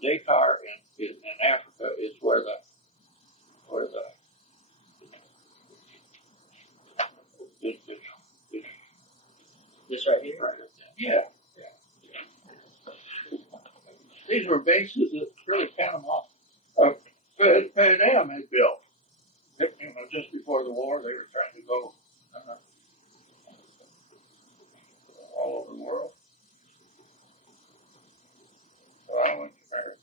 Dakar in Africa is where the This right here? yeah. These were bases that really Panama, Pan Am had built. Just before the war, they were trying to go all over the world. So I went to America,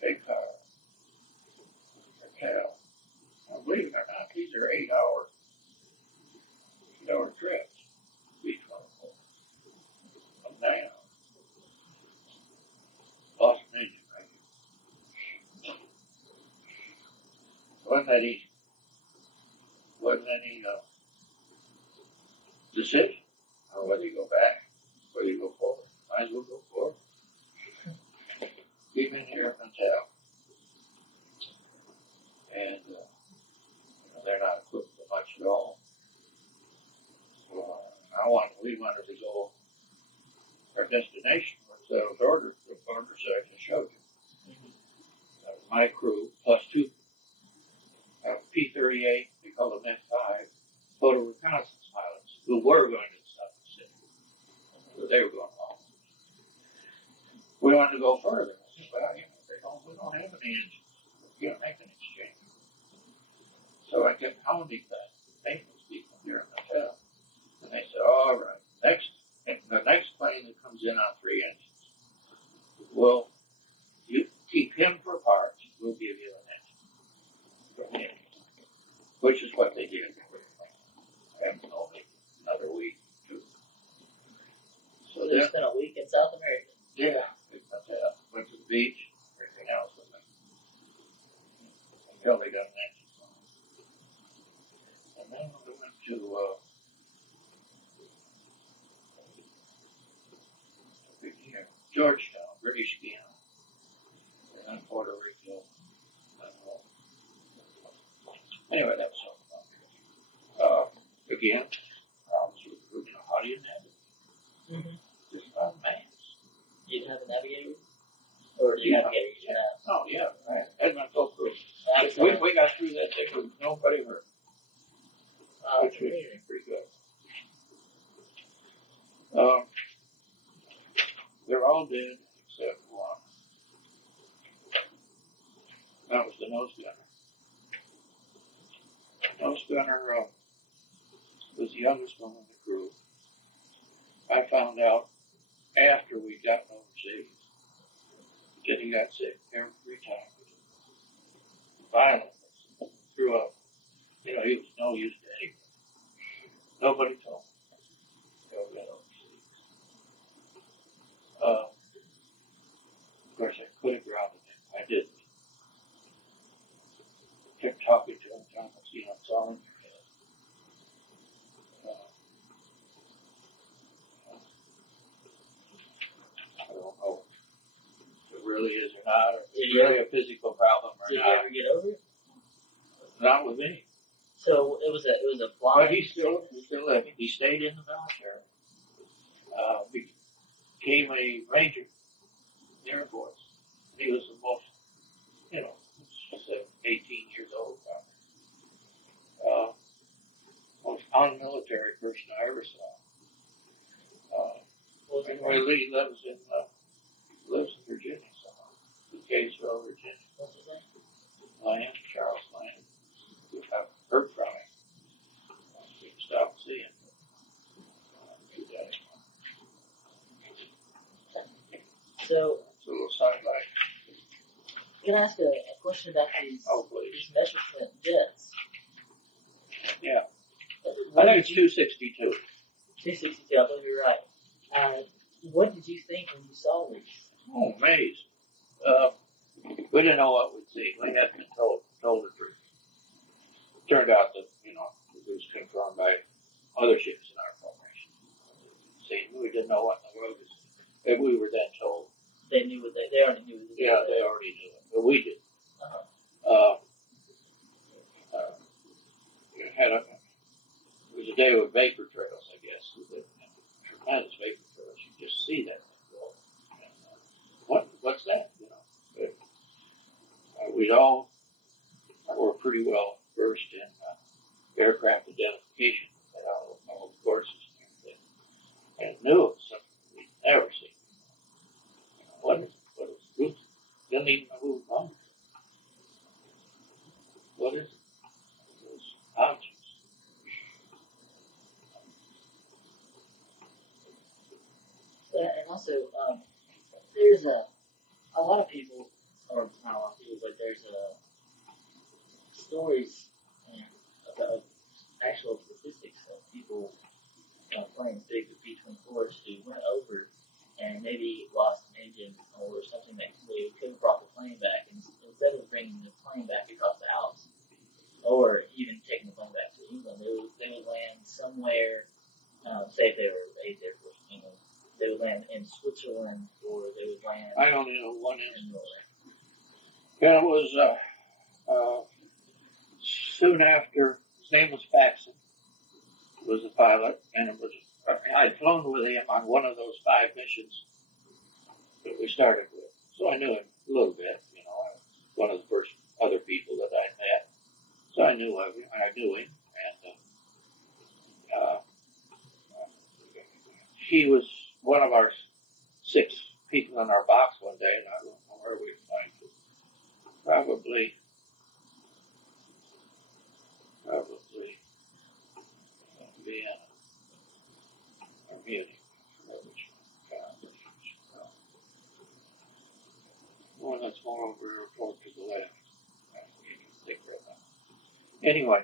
Dakar, Cal. Now, believe it or not, these are 8-hour trips. Each one of them. From now. Lost an engine, right? Wasn't that easy? Wasn't any decision on whether you go back, whether you go forward. Might as well go forward. Keep in here until. And they're not equipped for much at all. So we wanted to go. Our destination was the order I just showed you. My crew plus 2 P-38, they call them F-5, photo reconnaissance pilots who were going to the South Pacific. So they were going along. We wanted to go further. I said, well, we don't have any engines. We can't make an exchange. So I kept hounding the maintenance people here in the hotel. And they said, all right, the next plane that comes in on 3 engines, you keep him for parts, we'll give you an engine from him. Which is what they did. And only another week, too. So they spent a week in South America. Yeah, went to the beach, everything else with them. Until they got an engine on it. And then we went to Georgetown, British Guiana, and then Puerto Rico. Anyway, that was something fun. Again, problems with how do you navigate? Just about maps. You didn't have a navigator? Or did you navigate it? Oh, yeah, right. Edmund go through. We got through that thing with nobody hurt. Which was pretty good. They're all dead except one. That was the nose gunner. The nose gunner was the youngest one in the crew. I found out after we'd gotten overseas that he got sick every time. Violently. Threw up. He was no use to anything. Nobody told me. Never got overseas. Of course, I could have grounded him. I didn't. Kept talking to him, trying to see what's on in your head. I don't know if it really is or not, or if it's really a physical problem or not. Did you ever get over it? Not with me. So it was a blind. But he still lived. He stayed in the military. Became a major in the Air Force. He was the most, 18 years old, probably. Most un-military person I ever saw. He lives in Virginia somewhere. In Kaysville, Virginia. What's his name? Lyon, Charles Lyon. I've heard from him. We can stop and see him. So, it's a little sidelight. Can I ask a question about these Messerschmitt jets? Yeah. I think it's 262. 262, I believe you're right. What did you think when you saw these? Oh, amazed. We didn't know what we'd see. We hadn't been told the truth. Turned out that, it was confirmed by other ships in our formation. We didn't know what in the world was. We were then told. They knew what they already knew. Yeah, they already knew it. a day with vapor trails, I guess. Tremendous vapor trails. You just see that thing go. And, what's that? We all were pretty well versed in aircraft identification, all the courses and everything, and knew it was something we'd never seen. What is it? Didn't even know who it was. What is it? Those objects. Yeah, and also, there's a lot of people, or not a lot of people, but there's stories and about actual statistics of people playing big with B-24s who went over and maybe lost an engine or something that they could have brought the plane back, and instead of bringing the plane back across the Alps, or even taking the plane back to England, they would land somewhere, say if they were based Air Force in England, they would land in Switzerland, or they would land... I only know one instance. Norway. And it was soon after, his name was Paxson, was the pilot, and it was, I'd flown with him on one of those 5 missions that we started with. So I knew him a little bit, one of the first other people that I met. So I knew him, and he was one of our 6 people in our box one day, and I don't know where we find it. Probably Vienna or Munich. One that's more over toward to the left. I can't think right now. Anyway,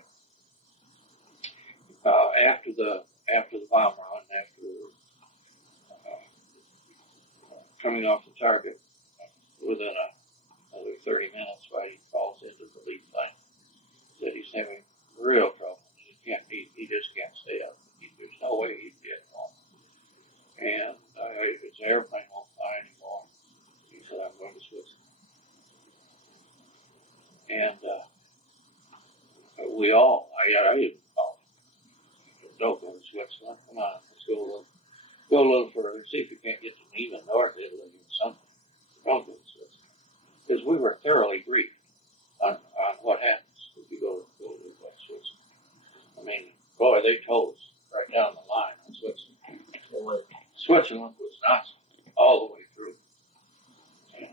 after the bomb run, after coming off the target, within another 30 minutes, he falls into the lead line. Said he's having real trouble. He just can't stay up. There's no way he'd get home. And his airplane won't fly anymore. He said, I'm going to Switzerland. And we all, I even called him. Don't go to Switzerland. Come on, let's go a little further. See if you can't get to even North Italy or something. Don't go to Switzerland. Because we were thoroughly briefed on what happens if you go to Switzerland. I mean, boy, they told us right down the line on Switzerland. Switzerland was Nazi all the way through. And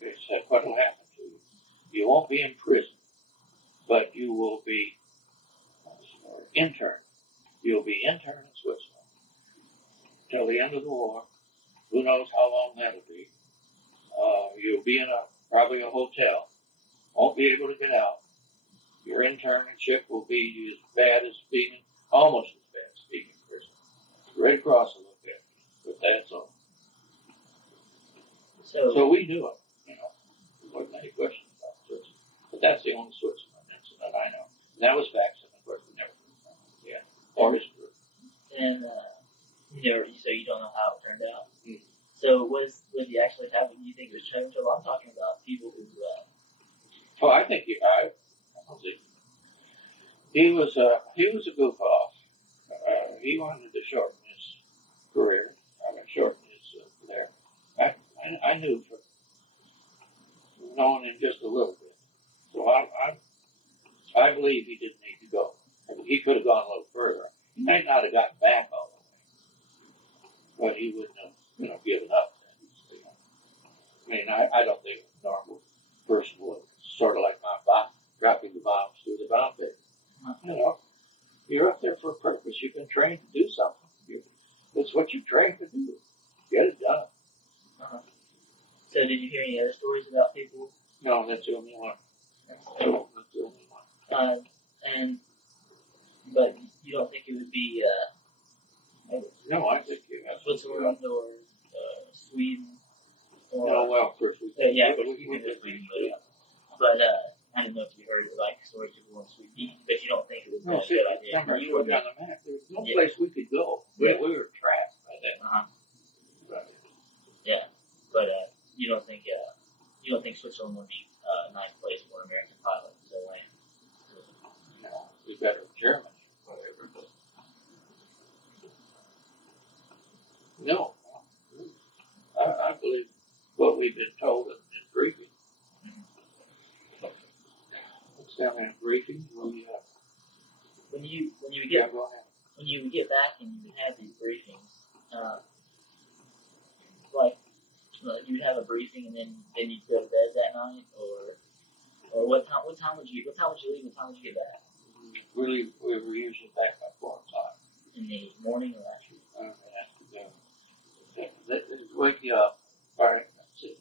they said, what will happen to you? You won't be in prison, but you will be interned. You'll be interned in Switzerland till the end of the war. Who knows how long that'll be. You'll be in probably a hotel. Won't be able to get out. Your internship will be as bad as being, almost as bad as being in prison. Red Cross will look at you, but that's all. So we knew it, There wasn't any question about Switzerland. But that's the only Switzerland incident I know. And that was Paxson, of course, we never heard from him. Yeah. Or his group. And, so you don't know how it turned out. Mm. So what he actually happened? Do you think it was Churchill? I'm talking about people who, I think he was a goof off. He wanted to shorten his career. Shorten his there. I knew from knowing him just a little bit. So I believe he didn't need to go. I mean, he could have gone a little further. He might not have gotten back all the way, but he wouldn't have, given up. I mean, I don't think a normal person would. Sort of like my boss dropping the bombs through the bomb pit. You're up there for a purpose. You've been trained to do something. That's what you're trained to do. Get it done. Uh-huh. So did you hear any other stories about people? No, that's the only one. That's the only one. But you don't think it would be no, I think Switzerland or Sweden? Or, no, well, of course we but Sweden. But I don't know if you heard stories of people in Sweden, but you don't think it was a good idea. You were on the map. There was no place we could go. We were trapped by that. Uh-huh. Right. Yeah, but you don't think Switzerland would be a nice place for an American pilot to land? No, we better Germany or whatever. But no, I believe what we've been told in briefing. What's down in briefing? When you Go ahead. when you would get back and you would have these briefings, like you would have a briefing and then you'd go to bed that night, or what time would you leave? What time would you get back? We were usually back by 4 o'clock. In the morning or after? They wake you up. All right, that's it.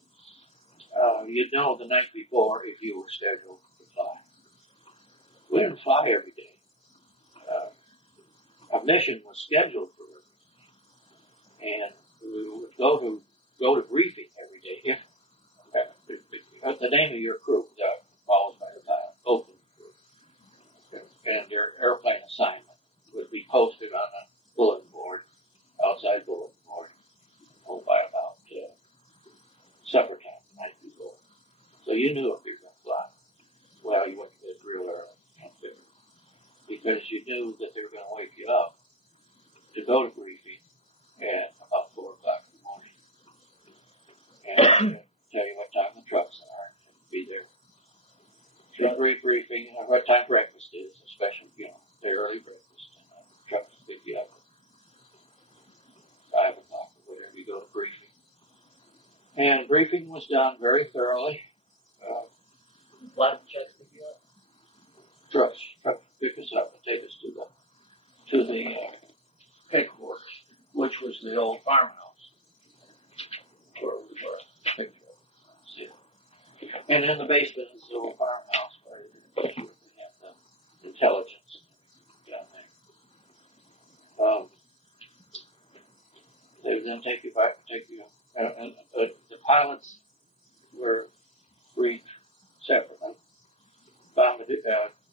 You'd know the night before if you were scheduled to fly. We didn't fly every day. A mission was scheduled for us, and we would go to briefing every day. If the name of your crew follows by the Milo Oakland crew, and their airplane assignment would be posted on a bulletin board, outside bulletin board, by about supper time the night before. So you knew if you were going to fly. Well, you went to bed real early, because you knew that they were going to wake you up to go to briefing at about 4 o'clock in the morning, and tell you what time the trucks are and be there. Briefing, what time breakfast is, especially, the early breakfast, and the trucks pick you up at 5 o'clock or whatever, you go to briefing. And briefing was done very thoroughly. Why did the trucks pick you up? Trucks pick us up and take us to the headquarters, which was the old farmhouse where we were. And in the basement is the old farmhouse where they have the intelligence down there. They would then take you back, the pilots were briefed separately.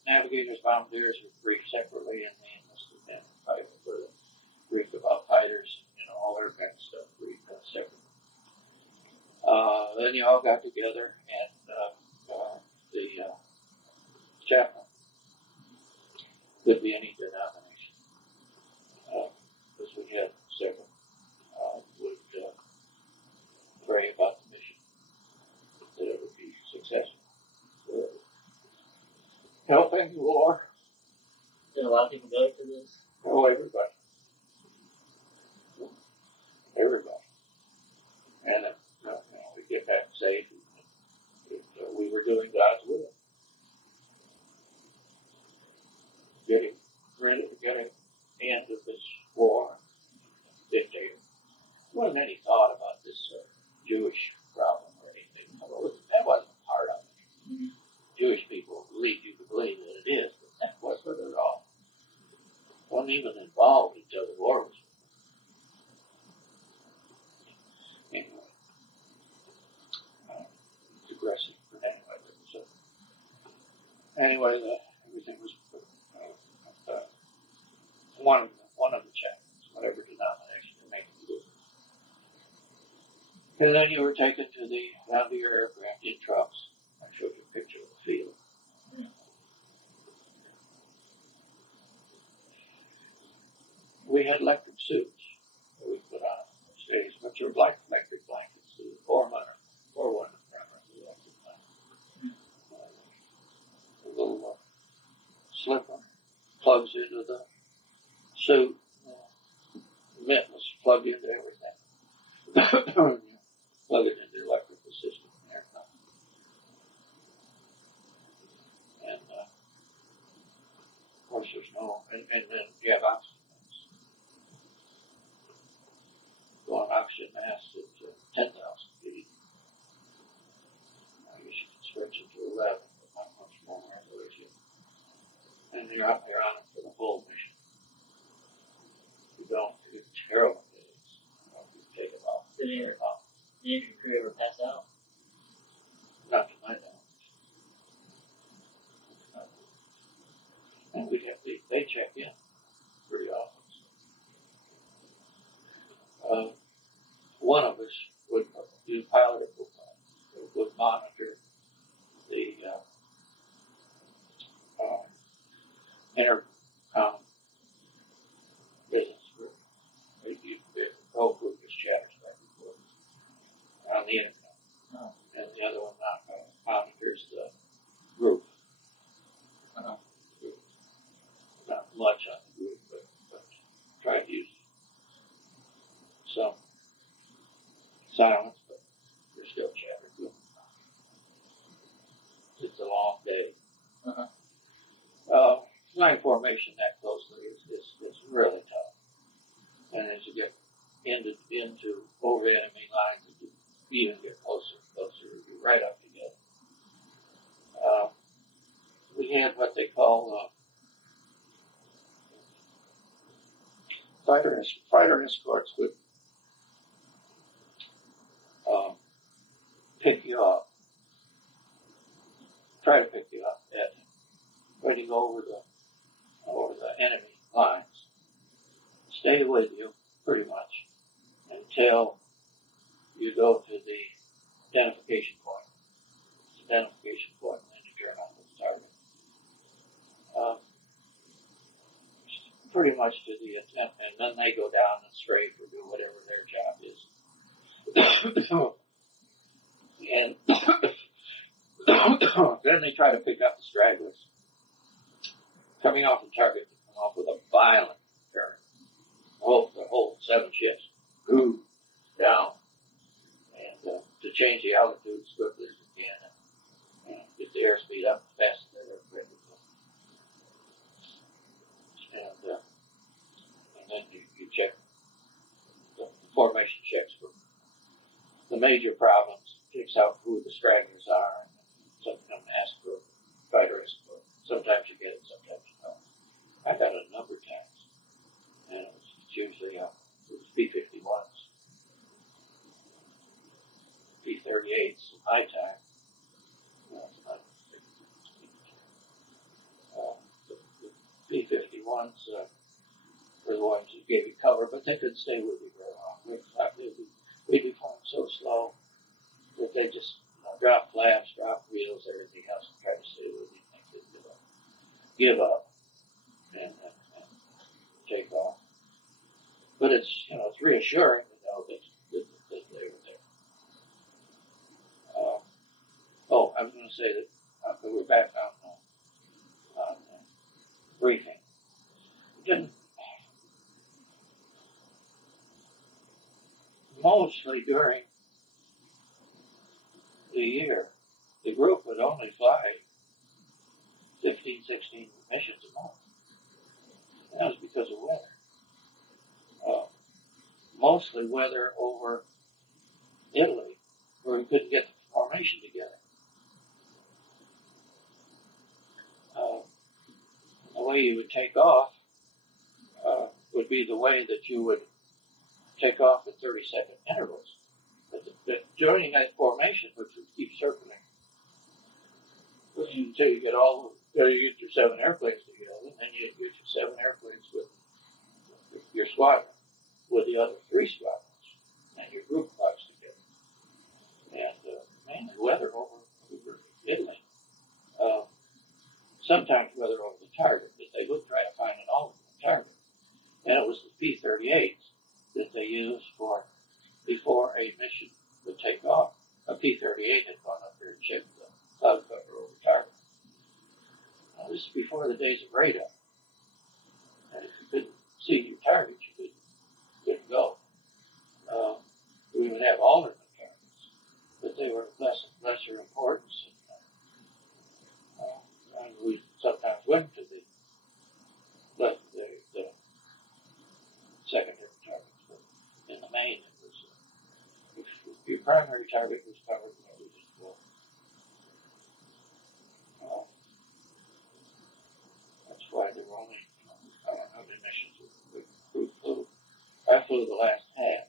Navigators, bombardiers were briefed separately, and the enlisted men were briefed about fighters, all their kind of stuff, briefed separately. Then you all got together, and the chaplain could be any denomination, because we had several, would pray about the mission, that it would be successful. Helping the war. Did a lot of people go to this? Oh, everybody. And we get back safe. We were doing God's will. Getting end of this war, dictator. There wasn't any thought about this Jewish problem or anything. That wasn't part of it. Mm-hmm. Jewish people lead you to believe that it is, but that wasn't at all. Wasn't even involved until the war was. Aggressive, but anyway, everything was one of the chaplains, whatever denomination to make it good. And then you were taken down to your aircraft in trucks. I showed you a picture of the field. We had electric suits that we put on those days, which are like electric blankets, or one of them. A little slipper plugs into the suit. The mint was plugged into everything. Plug it into the electrical system and everything. And of course there's and then you have oxygen masks. Go on oxygen masks at 10,000 feet. I guess you can stretch it to 11, but not much more resolution. And you're on it for the whole mission. You don't, it's terrible days. You take it off. Did any of your crew ever pass out? Not to my knowledge. And they check in pretty often. One of us would do pilot equipment, would monitor the much on the group, but tried to use some silence, but they're still chattering. It's a long day. Flying formation that closely is really tough. And as you get into over enemy lines, you even get closer and closer, you're right up together. We had what they call fighter escorts would pick you up, try to pick you up at when you go over the enemy lines. Stay with you pretty much until you go to the identification point. It's the identification point, and then you turn on the target. Pretty much to the attempt, and then they go down and strafe or do whatever their job is. And then they try to pick up the stragglers. Coming off the target, they come off with a violent current. The whole 7 shifts. Ooh, down. And to change the altitude as quickly as you can and get the airspeed up as fast as they're ready to go. And then you check the formation checks for the major problems, checks out who the stragglers are, and sometimes ask for fighter escort. Sometimes you get it, sometimes you don't. I got it a number of times, and it's usually it was B-51s, B-38s in my time. The B-51s were the ones who gave you cover, but they couldn't stay with you very long. We'd be flying so slow that they just drop flaps, drop wheels, everything else, and try to stay with you. And they'd give up and take off. But it's it's reassuring to know that they were there. I was going to say that we're back on briefing. Mostly during the year, the group would only fly 15, 16 missions a month. And that was because of weather. Mostly weather over Italy, where we couldn't get the formation together. The way you would take off would be the way that you would take off at 30-second intervals. But joining that formation, which would keep circling, until you get you get your 7 airplanes together, and then you get your 7 airplanes with your squadron, with the other 3 squadrons, and your group flies together. And mainly weather over Italy. Sometimes weather over the target, but they would try to find an alternate target. And it was the P-38s that they used before a mission would take off. A P-38 had gone up there and checked the cloud cover over the target. Now, this is before the days of radar. And if you couldn't see your target, you couldn't go. We would have alternate targets, but they were lesser importance. And we sometimes went to the secondary targets, but in the main, it was your primary target was covered when it was just full. That's why there were only, I don't know how many missions we flew. I flew the last half,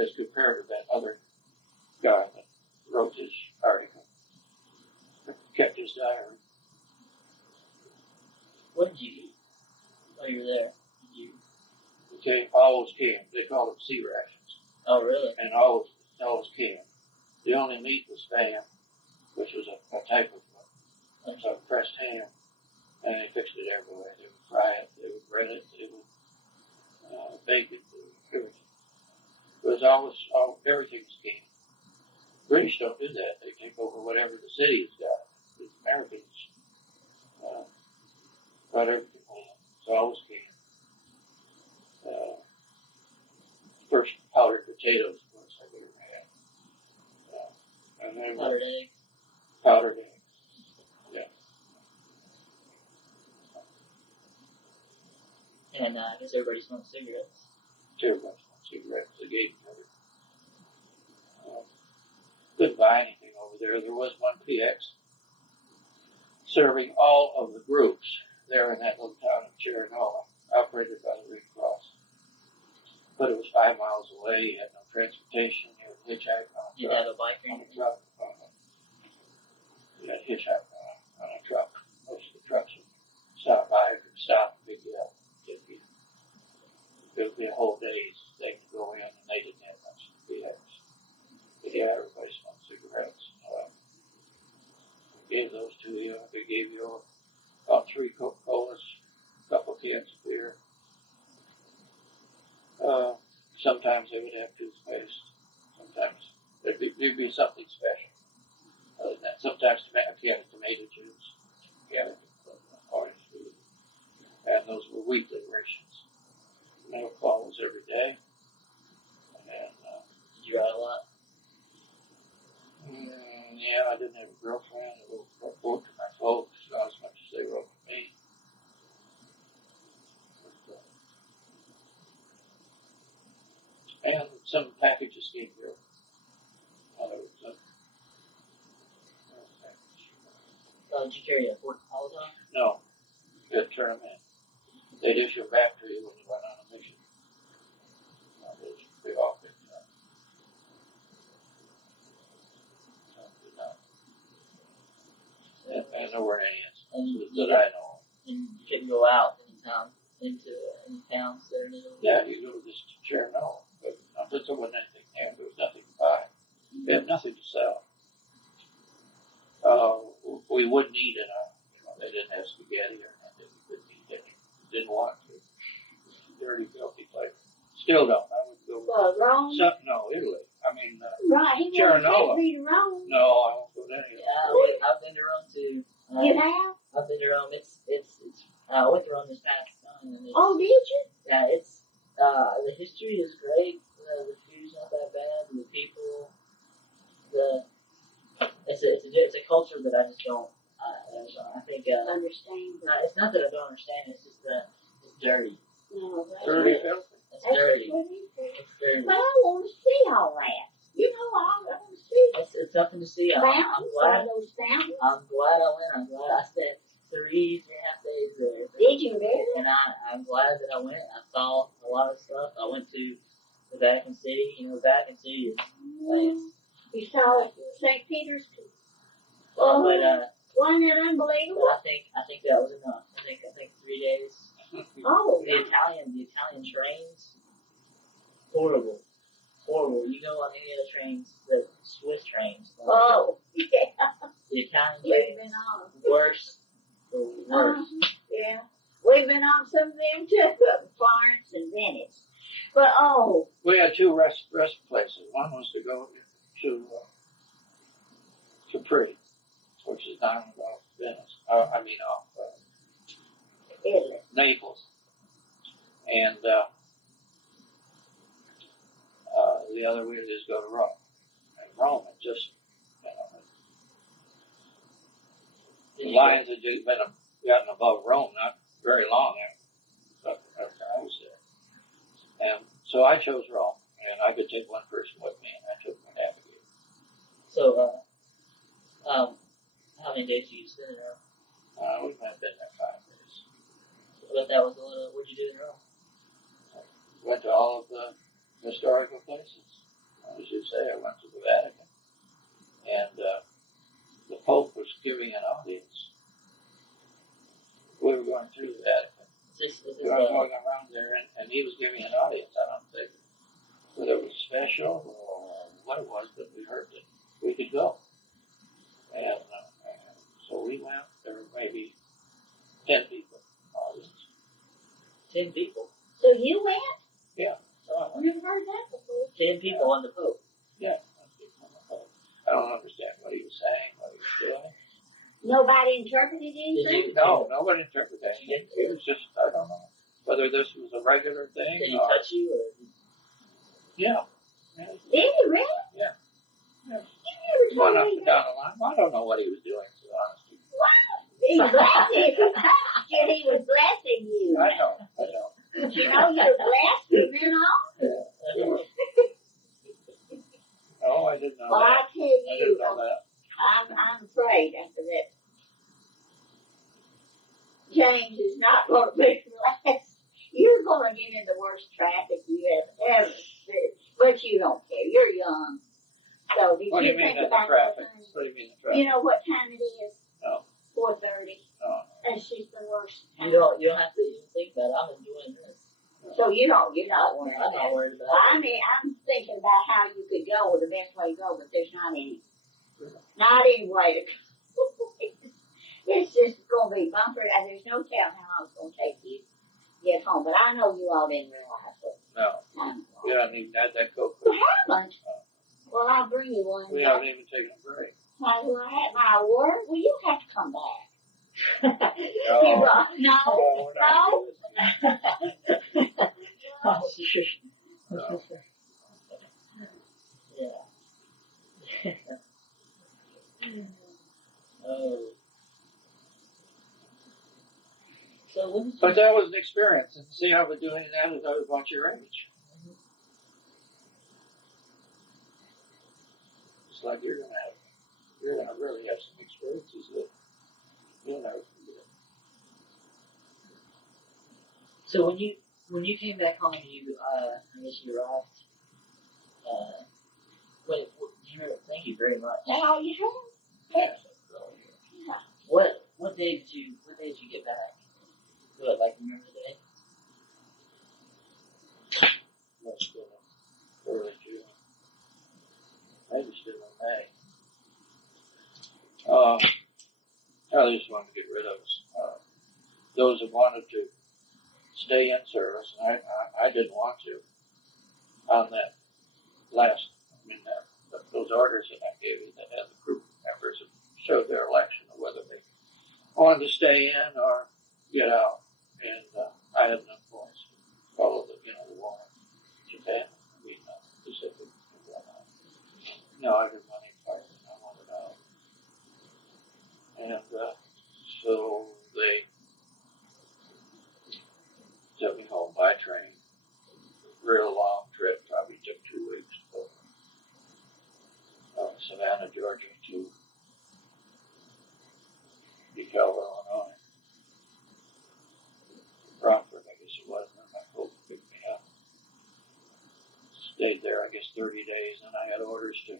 as compared to that other guy that wrote his article, kept his diary. What did you eat while you were there? Always came. They called them sea rations. Oh, really? And always came. The only meat was spam, which was a type of pressed ham, and they fixed it everywhere. They would fry it, they would bread it, they would bake it, everything. It was everything was canned. British don't do that. They take over whatever the city has got. The Americans Brought everything home. So I always canned. First powdered potatoes, of course, I've ever had. And then Powdered eggs. powdered eggs. Yeah. And I guess everybody smoked cigarettes. Everybody smoked cigarettes. They gave me everything. Couldn't buy anything over there. There was one PX serving all of the groups there in that little town of Chernobyl, operated by the Red Cross. But it was 5 miles away. You had no transportation. You had hitchhike on a truck. You have a bike or On a anything? truck. You had hitchhike on a truck. Most of the trucks would stop by and stop and pick you up. It would be a whole day's thing to go in, and they didn't have much PX. But yeah, everybody smoked cigarettes. They gave those to you. They gave you about 3 Coca-Colas, a couple of cans of beer. Sometimes they would have toothpaste. Sometimes there'd be something special. Other than that, sometimes a can of tomato juice, a can of orange juice, and those were weekly rations. Milk bottles every day. And Did you ride a lot? yeah, I didn't have a girlfriend. I wrote to my folks, not as much as they wrote to me. And some packages came here. Did you carry a Fort Alabama? No, you had to turn them in. They'd issue them back to you when you went on a mission. They issue pretty often. And there weren't any that I know of. And you couldn't go out into any towns there near the Yeah, you go to this Chernobyl, but there wasn't anything there. There was nothing to buy. We had nothing to sell. We wouldn't eat it. They didn't have spaghetti or anything. We couldn't eat it. Didn't want to. Dirty, filthy place. Still don't. I would go. Rome? No, Italy. I mean, Right, he wants to Chernobyl. take me to Rome. No, I won't go there. Yeah, I've been to Rome too. You have? I've been to Rome. I went to Rome this past time. And Oh, did you? yeah, the history is great. The food's not that bad. The people, it's a culture that I just don't. I think Understand. it's not that I don't understand. It's just that it's dirty. No, Dirty, filthy. It's That's dirty. what he said. It's dirty. But I want to see all that. You know, I want to see It's something to see. I'm fountains, glad. all those fountains. I'm glad I went. I'm glad I spent 3.5 days there. Did you really? And I'm glad that I went. I saw a lot of stuff. I went to the Vatican City. You know, Vatican City is nice. You saw St. Peter's. But Wasn't that but unbelievable? I think that was enough. I think 3 days. Oh, The Italian trains, horrible. You go on any of the trains, the Swiss trains. oh, yeah. The Italian We've trains, been on. worse. The worst. Yeah. We've been on some of them too, Florence and Venice. But We had 2 rest places. One was to go to Capri, which is down off Venice. Off Italy. Naples. And the other way is go to Rome. And Rome had just, the lines had gotten above Rome not very long after I was there. And so I chose Rome, and I could take one person with me, and I took my navigator. So, how many days did you spend in Rome? We might have been there 5 days. But that was a little. What did you do in Rome? Went to all of the historical places. As you say, I went to the Vatican. And the Pope was giving an audience. We were going through the Vatican. We were going around there, and he was giving an audience. I don't think whether it was special or what it was, but we heard that we could go. And so we went. There were maybe 10 people in the audience. 10 people. So you went? Yeah. I've never heard that before. 10 people on the Pope. Yeah. I don't understand what he was saying, what he was doing. Nobody interpreted anything? No, nobody interpreted anything. It was just, I don't know whether this was a regular thing. Did he touch you? Or? Yeah. Did he really? Yeah. You never One told up me and that. down the line. Well, I don't know what he was doing, to be honest with you. He was blessing you. He was blessing you. I know. You know, you're blessed from then on. Yeah. Oh, I didn't know Well, that. I tell I didn't you, know that. I'm afraid after that. James is not going to be blessed. You're going to get in the worst traffic you have ever seen. But you don't care. You're young. So did What do you you mean think in the about traffic? that? What do you mean the traffic? You know what time it is? No. 4:30. No. That's just the worst time. You don't have to even think that. I'm enjoying this. So you're not I'm worried not about it. worried about Well, it. I mean, I'm thinking about how you could go or the best way to go, but there's not any way to go. It's just going to be bumper, and there's no telling how long it's going to take you to get home. But I know you all didn't realize it. No. We haven't even had that Coke. You haven't? Well, I'll bring you one. We haven't even taken a break. Why do I have my award? Well, you have to come back. No. You got- no. Oh, we're not doing this. Oh, sure. No. Yeah. Oh. So what is But that was an experience, and see, I was doing that as I was about your age. It's like you're gonna really have some experiences that you'll never forget. So when you came back home, you I guess you arrived. Do you remember? Thank you very much. Now you have. Yes. Yeah. What day did you get back? What, like, remember the day? Let's go early June. Maybe still in May. I just wanted to get rid of us. Those that wanted to stay in service, and I didn't want to. On that last, those orders that I gave you that had the group members that showed their election of whether they wanted to stay in or get out. And I had no choice to follow the war in Japan. Pacific. No, I didn't want any part of it. I wanted out. And so they took me home by train. Real long trip, probably took 2 weeks. Savannah, Georgia to DeKalb, Illinois. Rockford, I guess it was, where my folks picked me up. Stayed there, I guess, 30 days, and I had orders to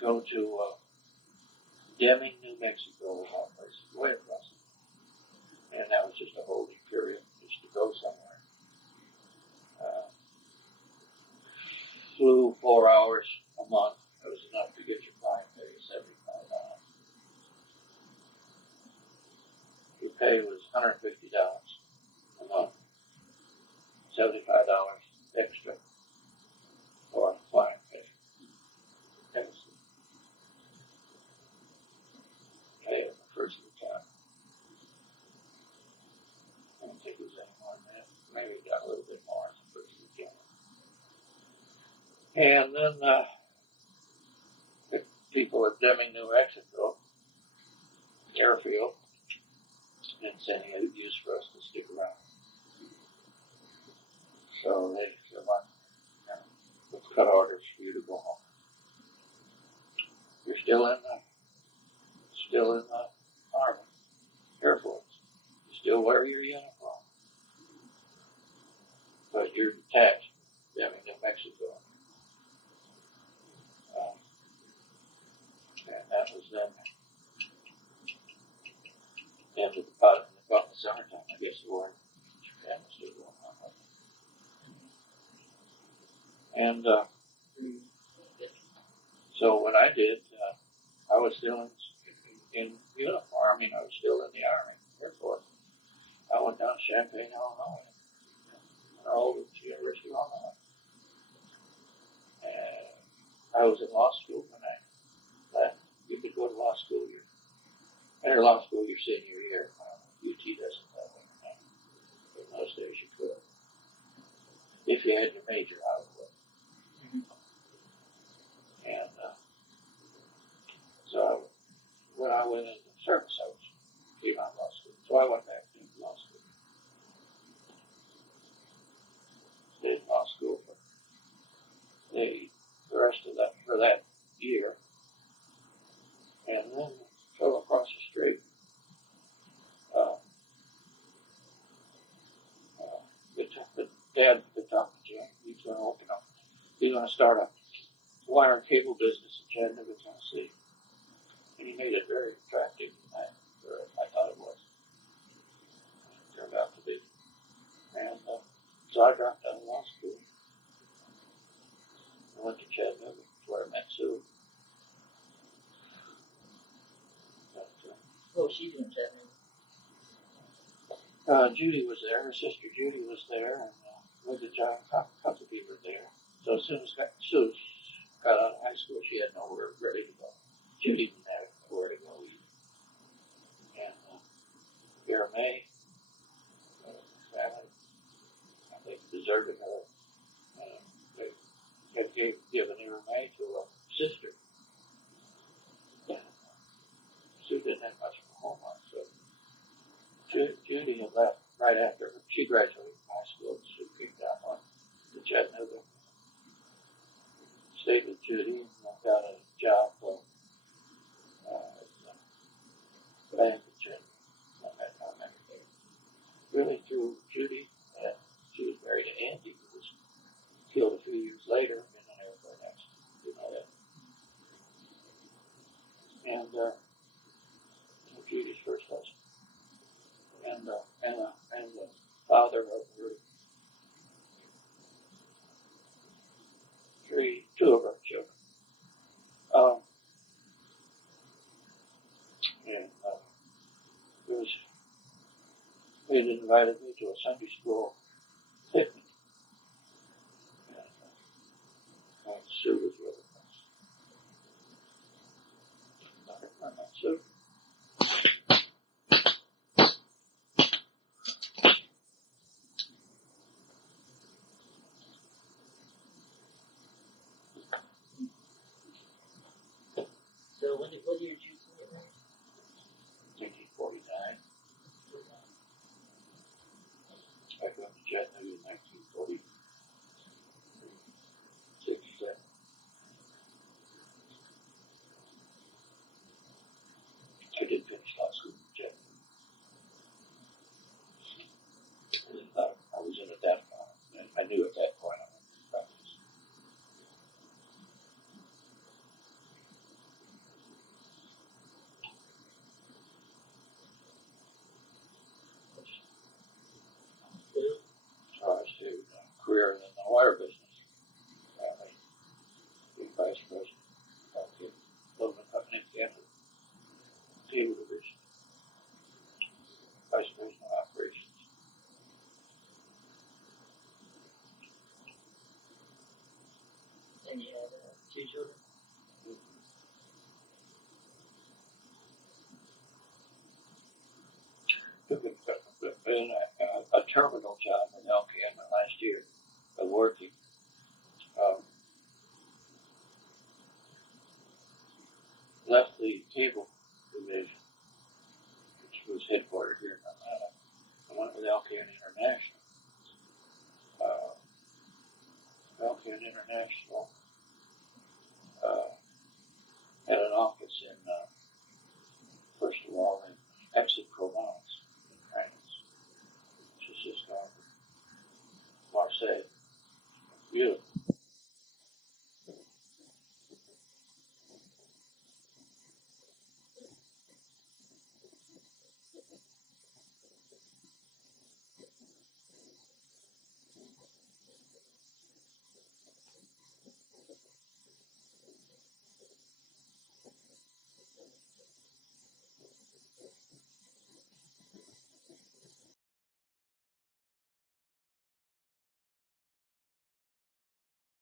go to Deming, New Mexico, of all places, way across. And that was just a holding period, just to go somewhere. Flew 4 hours a month. That was enough to get your flying pay of $75. The pay was $150 a month. $75 extra for flying pay. That was the pay of the first lieutenant. I don't think it was any more than that. Maybe it got a little bit more as the first lieutenant. And then the people at Deming, New Mexico, airfield, didn't see any use for us to stick around. So they said, well, let's cut orders for you to go home. You're still in the Army, Air Force. You still wear your uniform. But you're detached, Deming, New Mexico. And that was then into about the summertime, I guess the war in Japan was still going on. And so what I did, I was still in uniform. I was still in the Army, Air Force. I went down to Champaign, Illinois, enrolled at the University of Illinois. And I was in law school when I left. You could go to law school. enter law school your senior year. UT doesn't that way now. In those days you could. If you had your major out of it. And so when I went into service, I was came out of law school. So I went back to law school. Stayed in law school for the rest of that, for that year. And then fell across the street. The dad could talk to Jim. He's going to open up. He's going to start a wire and cable business in Chattanooga, Tennessee. And he made it very attractive. I thought it was. It turned out to be. And so I dropped out of law school. I went to Chattanooga, where I met Sue. What was she doing, Chattanooga? Judy was there. Her sister Judy was there, and with the John Huckabee were there. So as soon as Sue got out of high school, she had nowhere ready to go. Judy didn't have nowhere to go either. And Vera May, family, I think, deserted her. They had given Vera May to a sister. Sue didn't have much of a home life, so Judy had left right after she graduated from high school. Sue came down to Chattanooga, stayed with Judy, and got a job at the bank in Chattanooga. Really through Judy, and she was married to Andy, who was killed a few years later in an airplane accident. You know that. And Judy's first husband. And the father of her two of her children. They had invited me to a Sunday school picnic. And Sue was with us. I met Sue. So what year did you get married? 1949. I got to Chattanooga in 1946. I did finish law school in Chattanooga. I was in at that point. I knew at that point I wanted to practice. So I was to career in the wire business. Being vice president of the Logan Company Canada Cable Division. Vice president of operations. And you had 2 children? Took a terminal job in LKN last year of working. Left the cable division, which was headquartered here in Atlanta. I went with LKN International. LKN International had an office in, first of all,